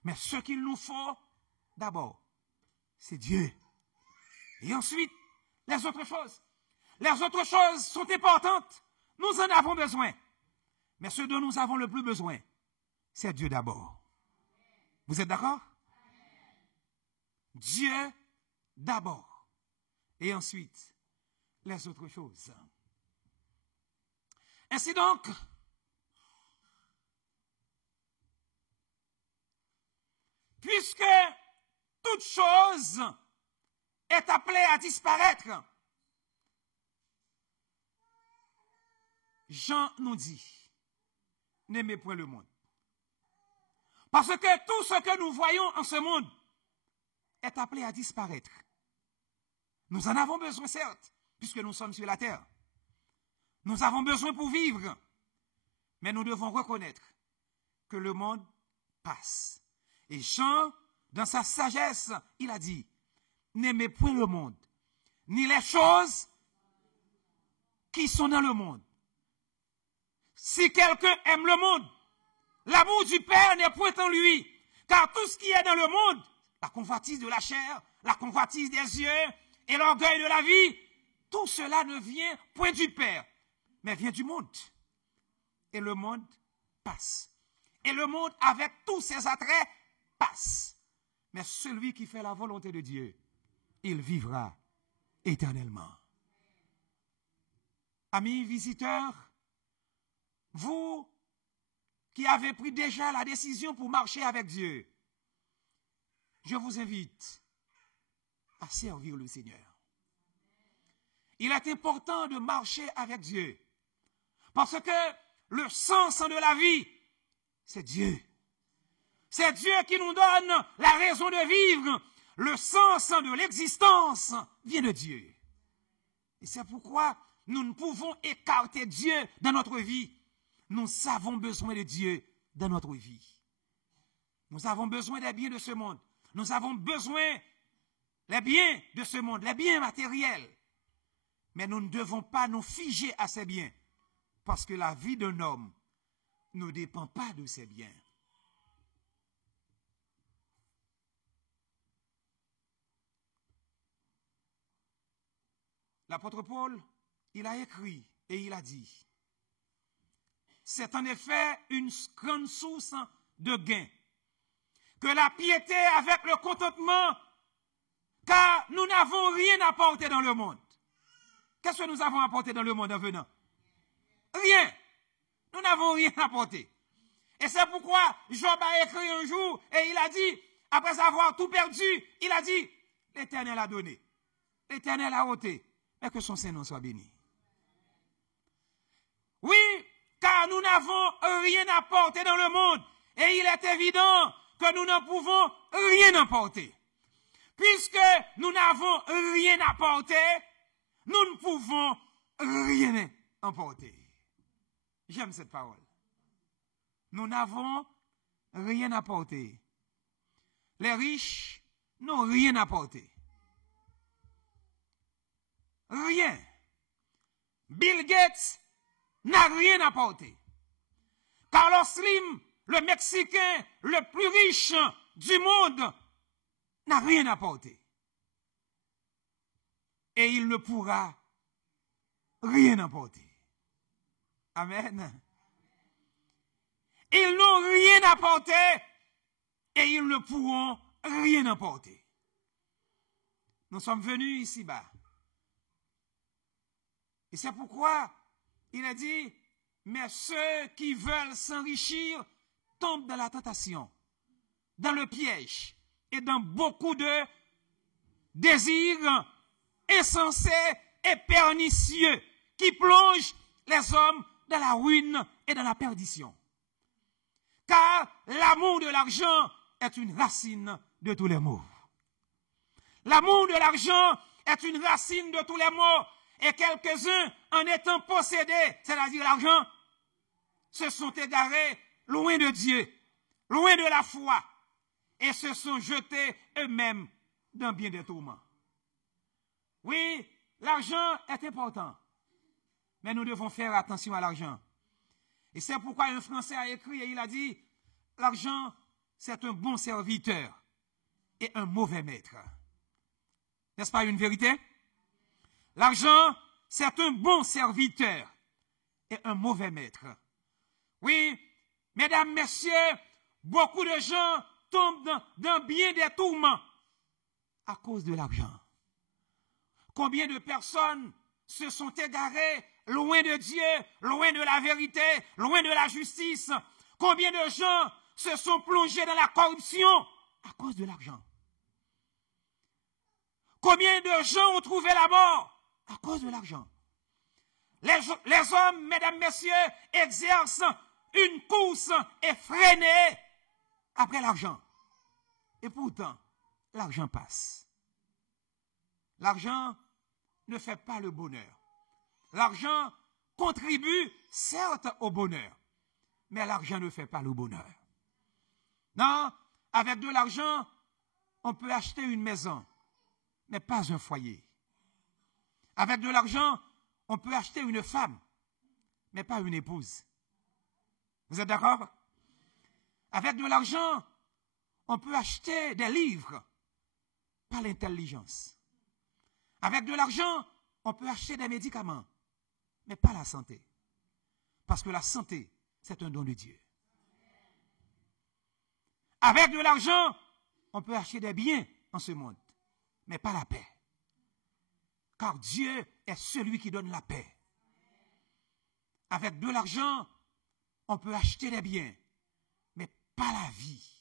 Mais ce qu'il nous faut, d'abord, c'est Dieu. Et ensuite, les autres choses. Les autres choses sont importantes. Nous en avons besoin. Mais ce dont nous avons le plus besoin, c'est Dieu d'abord. Vous êtes d'accord? Dieu d'abord. Et ensuite, les autres choses. Ainsi donc, puisque toute chose est appelée à disparaître, Jean nous dit, n'aimez point le monde. Parce que tout ce que nous voyons en ce monde est appelé à disparaître. Nous en avons besoin, certes, puisque nous sommes sur la terre. Nous avons besoin pour vivre. Mais nous devons reconnaître que le monde passe. Et Jean, dans sa sagesse, il a dit, n'aimez point le monde, ni les choses qui sont dans le monde. Si quelqu'un aime le monde, l'amour du Père n'est point en lui. Car tout ce qui est dans le monde, la convoitise de la chair, la convoitise des yeux et l'orgueil de la vie, tout cela ne vient point du Père, mais vient du monde. Et le monde passe. Et le monde, avec tous ses attraits, passe. Mais celui qui fait la volonté de Dieu, il vivra éternellement. Amis visiteurs, vous qui avez pris déjà la décision pour marcher avec Dieu, je vous invite à servir le Seigneur. Il est important de marcher avec Dieu parce que le sens de la vie, c'est Dieu. C'est Dieu qui nous donne la raison de vivre. Le sens de l'existence vient de Dieu. Et c'est pourquoi nous ne pouvons écarter Dieu dans notre vie. Nous avons besoin de Dieu dans notre vie. Nous avons besoin des biens de ce monde. Nous avons besoin des biens de ce monde, les biens matériels. Mais nous ne devons pas nous figer à ces biens. Parce que la vie d'un homme ne dépend pas de ses biens. L'apôtre Paul, il a écrit et il a dit, c'est en effet une grande source de gain que la piété avec le contentement, car nous n'avons rien apporté dans le monde. Qu'est-ce que nous avons apporté dans le monde en venant? Rien. Nous n'avons rien apporté. Et c'est pourquoi Job a écrit un jour et il a dit, après avoir tout perdu, il a dit, l'Éternel a donné, l'Éternel a ôté, mais que son Saint-Nom soit béni. Oui, car nous n'avons rien apporté dans le monde et il est évident que nous ne pouvons rien apporter. Puisque nous n'avons rien apporté, nous ne pouvons rien emporter. J'aime cette parole. Nous n'avons rien apporté. Les riches n'ont rien apporté. Rien. Bill Gates n'a rien apporté. Carlos Slim, le Mexicain le plus riche du monde, n'a rien apporté. Et il ne pourra rien apporter. Amen. Ils n'ont rien apporté et ils ne pourront rien apporter. Nous sommes venus ici-bas. Et c'est pourquoi il a dit, mais ceux qui veulent s'enrichir tombent dans la tentation, dans le piège et dans beaucoup de désirs insensés et pernicieux qui plongent les hommes dans la ruine et dans la perdition. Car l'amour de l'argent est une racine de tous les maux. L'amour de l'argent est une racine de tous les maux. Et quelques-uns, en étant possédés, c'est-à-dire l'argent, se sont égarés loin de Dieu, loin de la foi, et se sont jetés eux-mêmes dans bien des tourments. Oui, l'argent est important, mais nous devons faire attention à l'argent. Et c'est pourquoi un Français a écrit et il a dit, l'argent, c'est un bon serviteur et un mauvais maître. N'est-ce pas une vérité? L'argent, c'est un bon serviteur et un mauvais maître. Oui, mesdames, messieurs, beaucoup de gens tombent dans bien des tourments à cause de l'argent. Combien de personnes se sont égarées loin de Dieu, loin de la vérité, loin de la justice? Combien de gens se sont plongés dans la corruption à cause de l'argent? Combien de gens ont trouvé la mort à cause de l'argent? Les hommes, mesdames, messieurs, exercent une course effrénée après l'argent. Et pourtant, l'argent passe. L'argent ne fait pas le bonheur. L'argent contribue certes au bonheur, mais l'argent ne fait pas le bonheur. Non, avec de l'argent, on peut acheter une maison, mais pas un foyer. Avec de l'argent, on peut acheter une femme, mais pas une épouse. Vous êtes d'accord? Avec de l'argent, on peut acheter des livres, pas l'intelligence. Avec de l'argent, on peut acheter des médicaments, mais pas la santé. Parce que la santé, c'est un don de Dieu. Avec de l'argent, on peut acheter des biens en ce monde, mais pas la paix. car Dieu est celui qui donne la paix. Avec de l'argent, on peut acheter des biens, mais pas la vie.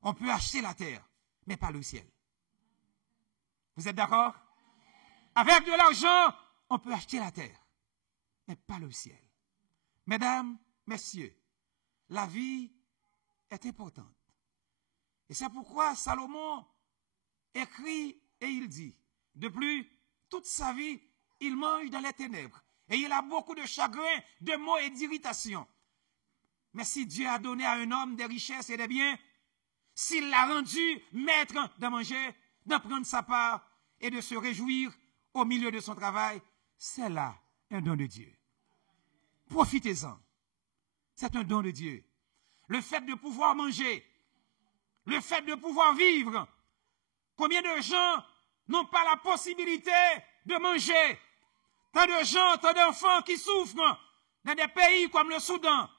On peut acheter la terre, mais pas le ciel. Vous êtes d'accord? Avec de l'argent, on peut acheter la terre, mais pas le ciel. Mesdames, messieurs, la vie est importante. Et c'est pourquoi Salomon écrit et il dit, de plus, toute sa vie, il mange dans les ténèbres. Et il a beaucoup de chagrin, de maux et d'irritation. Mais si Dieu a donné à un homme des richesses et des biens, s'il l'a rendu maître de manger, d'en prendre sa part et de se réjouir au milieu de son travail, c'est là un don de Dieu. Profitez-en. C'est un don de Dieu. Le fait de pouvoir manger, le fait de pouvoir vivre. Combien de gens n'ont pas la possibilité de manger? Tant de gens, tant d'enfants qui souffrent dans des pays comme le Soudan,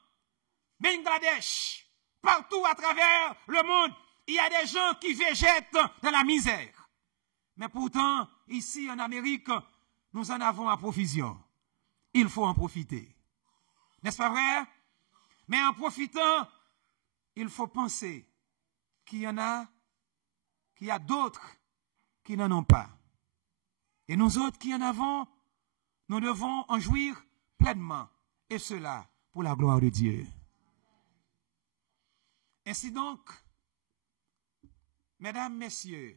Bangladesh, partout à travers le monde, il y a des gens qui végètent dans la misère. Mais pourtant, ici en Amérique, nous en avons à profusion. Il faut en profiter. N'est-ce pas vrai? Mais en profitant, il faut penser qu'il y a d'autres qui n'en ont pas. Et nous autres qui en avons, nous devons en jouir pleinement. Et cela pour la gloire de Dieu. Ainsi donc, mesdames, messieurs,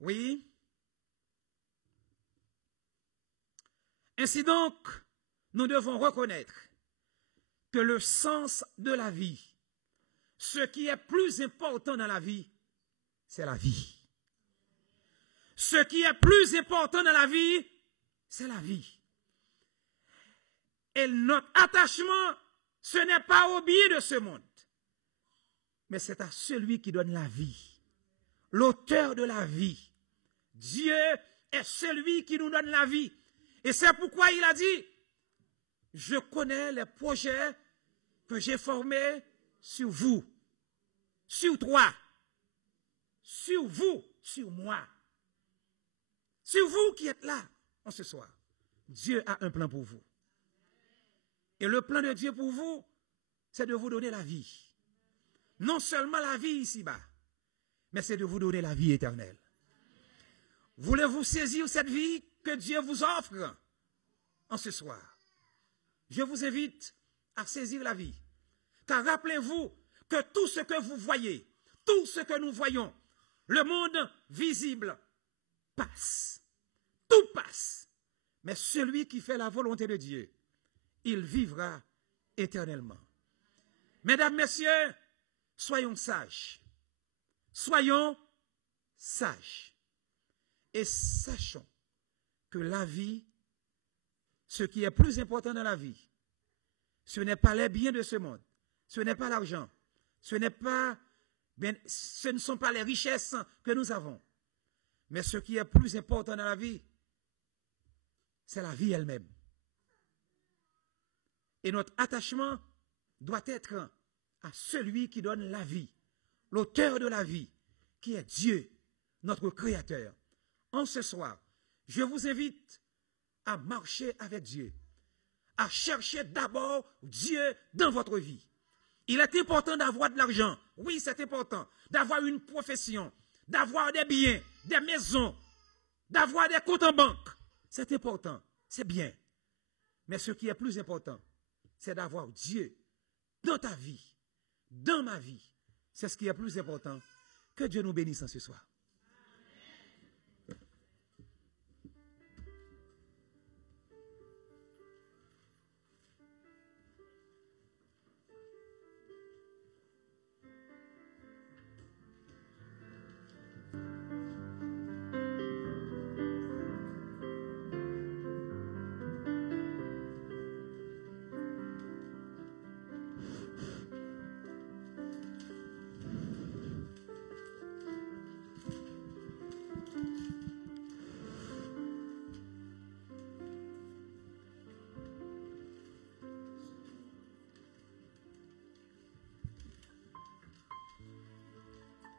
oui, ainsi donc, nous devons reconnaître que le sens de la vie, ce qui est plus important dans la vie, c'est la vie. Ce qui est plus important dans la vie, c'est la vie. Et notre attachement, ce n'est pas au bien de ce monde, mais c'est à celui qui donne la vie, l'auteur de la vie. Dieu est celui qui nous donne la vie. Et c'est pourquoi il a dit, je connais les projets que j'ai formés sur vous, sur toi, sur vous, sur moi. Sur vous qui êtes là en ce soir, Dieu a un plan pour vous. Et le plan de Dieu pour vous, c'est de vous donner la vie. Non seulement la vie ici-bas, mais c'est de vous donner la vie éternelle. Voulez-vous saisir cette vie que Dieu vous offre en ce soir? Je vous invite à saisir la vie. Car rappelez-vous que tout ce que vous voyez, tout ce que nous voyons, le monde visible passe. Tout passe. Mais celui qui fait la volonté de Dieu, il vivra éternellement. Mesdames, messieurs, soyons sages. Soyons sages. Et sachons que la vie, ce qui est plus important dans la vie, ce n'est pas les biens de ce monde, ce n'est pas l'argent, ce ne sont pas les richesses que nous avons. Mais ce qui est plus important dans la vie, c'est la vie elle-même. Et notre attachement doit être à celui qui donne la vie, l'auteur de la vie, qui est Dieu, notre Créateur. En ce soir, je vous invite à marcher avec Dieu, à chercher d'abord Dieu dans votre vie. Il est important d'avoir de l'argent. Oui, c'est important. D'avoir une profession, d'avoir des biens, des maisons, d'avoir des comptes en banque. C'est important, c'est bien. Mais ce qui est plus important, c'est d'avoir Dieu dans ta vie, dans ma vie. C'est ce qui est plus important. Que Dieu nous bénisse en ce soir.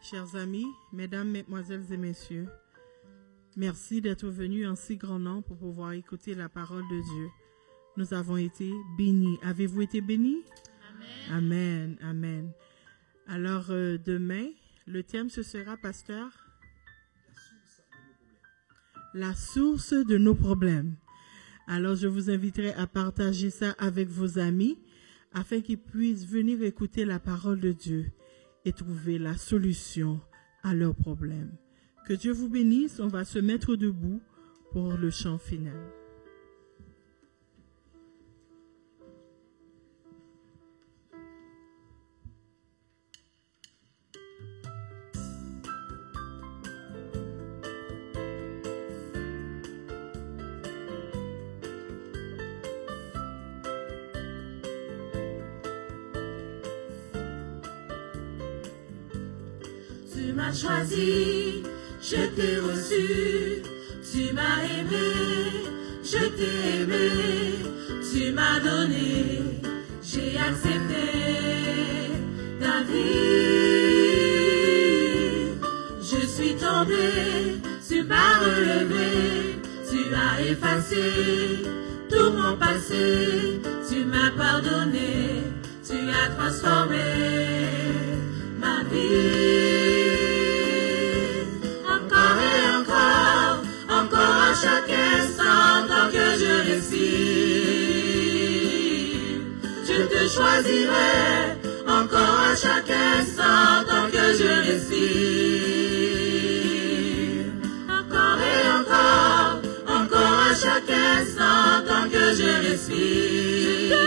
Chers amis, mesdames, mesdemoiselles et messieurs, Merci d'être venu en si grand nombre pour pouvoir écouter la parole de Dieu. Nous avons été bénis. Avez-vous été bénis? Amen. Amen. Amen. Alors, demain, le thème, ce sera, pasteur? La source de nos problèmes. Alors, je vous inviterai à partager ça avec vos amis afin qu'ils puissent venir écouter la parole de Dieu et trouver la solution à leurs problèmes. Que Dieu vous bénisse. On va se mettre debout pour le chant final. Tu m'as choisi, je t'ai reçu, tu m'as aimé, je t'ai aimé, tu m'as donné, j'ai accepté ta vie. Je suis tombé, tu m'as relevé, tu as effacé tout mon passé, tu m'as pardonné, tu as transformé ma vie. Encore à chaque instant, tant que je respire, je te choisirai. Encore à chaque instant, tant que je respire. Encore et encore à chaque instant, tant que je respire.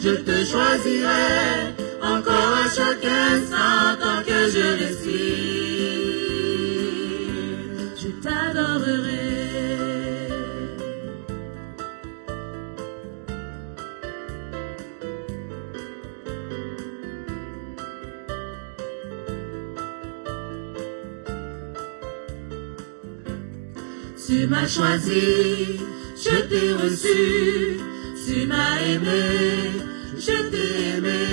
Je te choisirai. Encore à chaque instant, tant que je respire. Je t'adorerai. Tu m'as choisi, je t'ai reçu, tu m'as aimé, je t'ai aimé,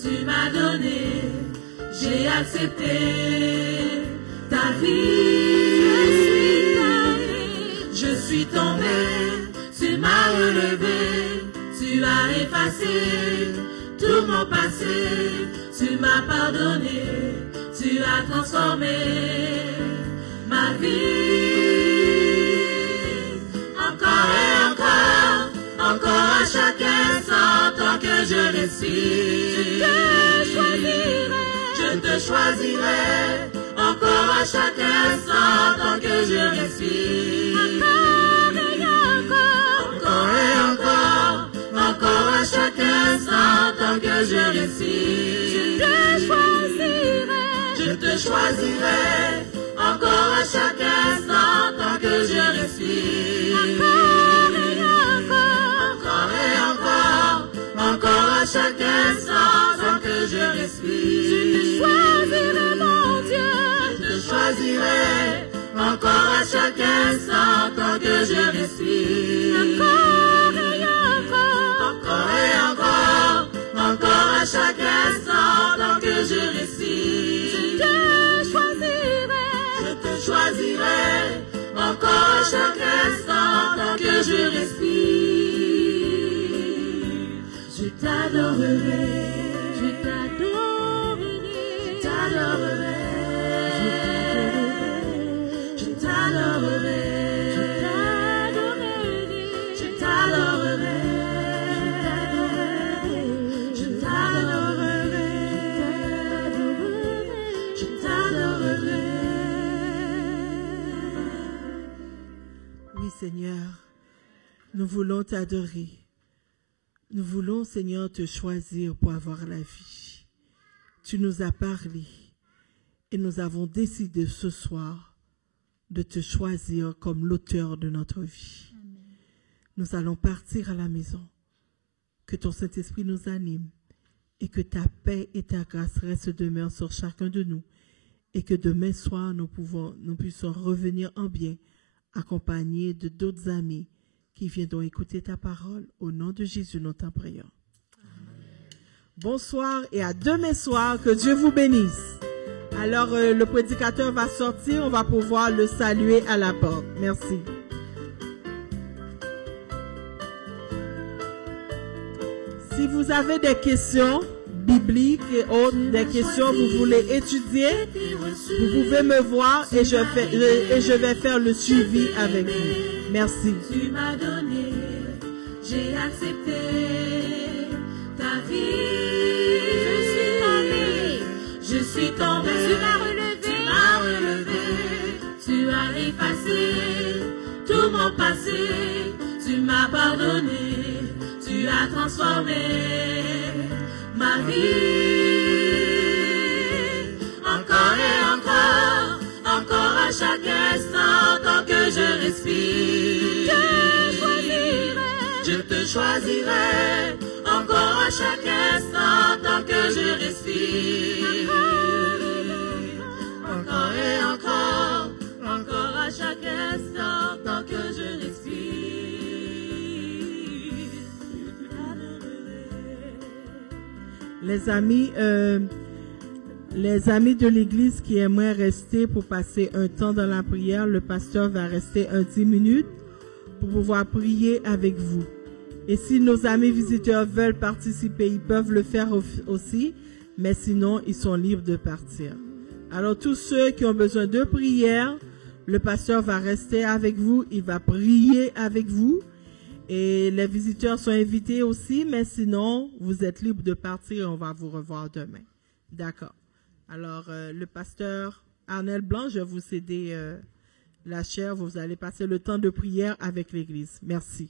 tu m'as donné, j'ai accepté ta vie. Je suis tombé, tu m'as relevé, tu as effacé tout mon passé, tu m'as pardonné, tu as transformé ma vie. Encore et encore à chaque instant, tant que je respire. Je te choisirai. Encore à chaque instant, tant que je respire. Encore à chaque instant, tant que je respire. Je te choisirai. Encore à chaque instant, tant que je respire. Encore à chaque instant, tant que je respire. Je te choisirai, mon Dieu. Je te choisirai. Encore à chaque instant, tant que je respire. Encore à chaque instant, tant que je respire. Je te choisirai. Encore à chaque instant, tant que je respire. Je t'adorerai. Je t'adorerai. Je t'adorerai. Je t'adorerai. Je t'adorerai. Je t'adorerai. Oui, Seigneur, nous voulons t'adorer. Nous voulons, Seigneur, te choisir pour avoir la vie. Tu nous as parlé et nous avons décidé ce soir de te choisir comme l'auteur de notre vie. Amen. Nous allons partir à la maison. Que ton Saint-Esprit nous anime et que ta paix et ta grâce restent demeurent sur chacun de nous et que demain soir nous puissions revenir en bien accompagnés de d'autres amis qui viendront écouter ta parole. Au nom de Jésus, nous t'en prions. Amen. Bonsoir et à demain soir. Que Dieu vous bénisse. Alors, le prédicateur va sortir, on va pouvoir le saluer à la porte. Merci. Si vous avez des questions bibliques et autres, des questions que vous voulez étudier, vous pouvez me voir et je vais faire le suivi avec vous. Merci. Tu m'as donné, j'ai accepté ta vie. Je suis tombé, tu m'as relevé, tu as effacé tout mon passé, tu m'as pardonné, tu as transformé ma vie. Encore et encore à chaque instant, tant que je respire, je te choisirai, encore à chaque instant, tant que je respire. Encore et encore à chaque instant, tant que je respire. Les amis de l'église qui aimeraient rester pour passer un temps dans la prière, le pasteur va rester 10 minutes pour pouvoir prier avec vous. Et si nos amis visiteurs veulent participer, ils peuvent le faire aussi, mais sinon, ils sont libres de partir. Alors, tous ceux qui ont besoin de prière, le pasteur va rester avec vous, il va prier avec vous. Et les visiteurs sont invités aussi, mais sinon, vous êtes libres de partir et on va vous revoir demain. D'accord. Alors, le pasteur Arnel Blanc, je vais vous céder la chaire. Vous allez passer le temps de prière avec l'église. Merci.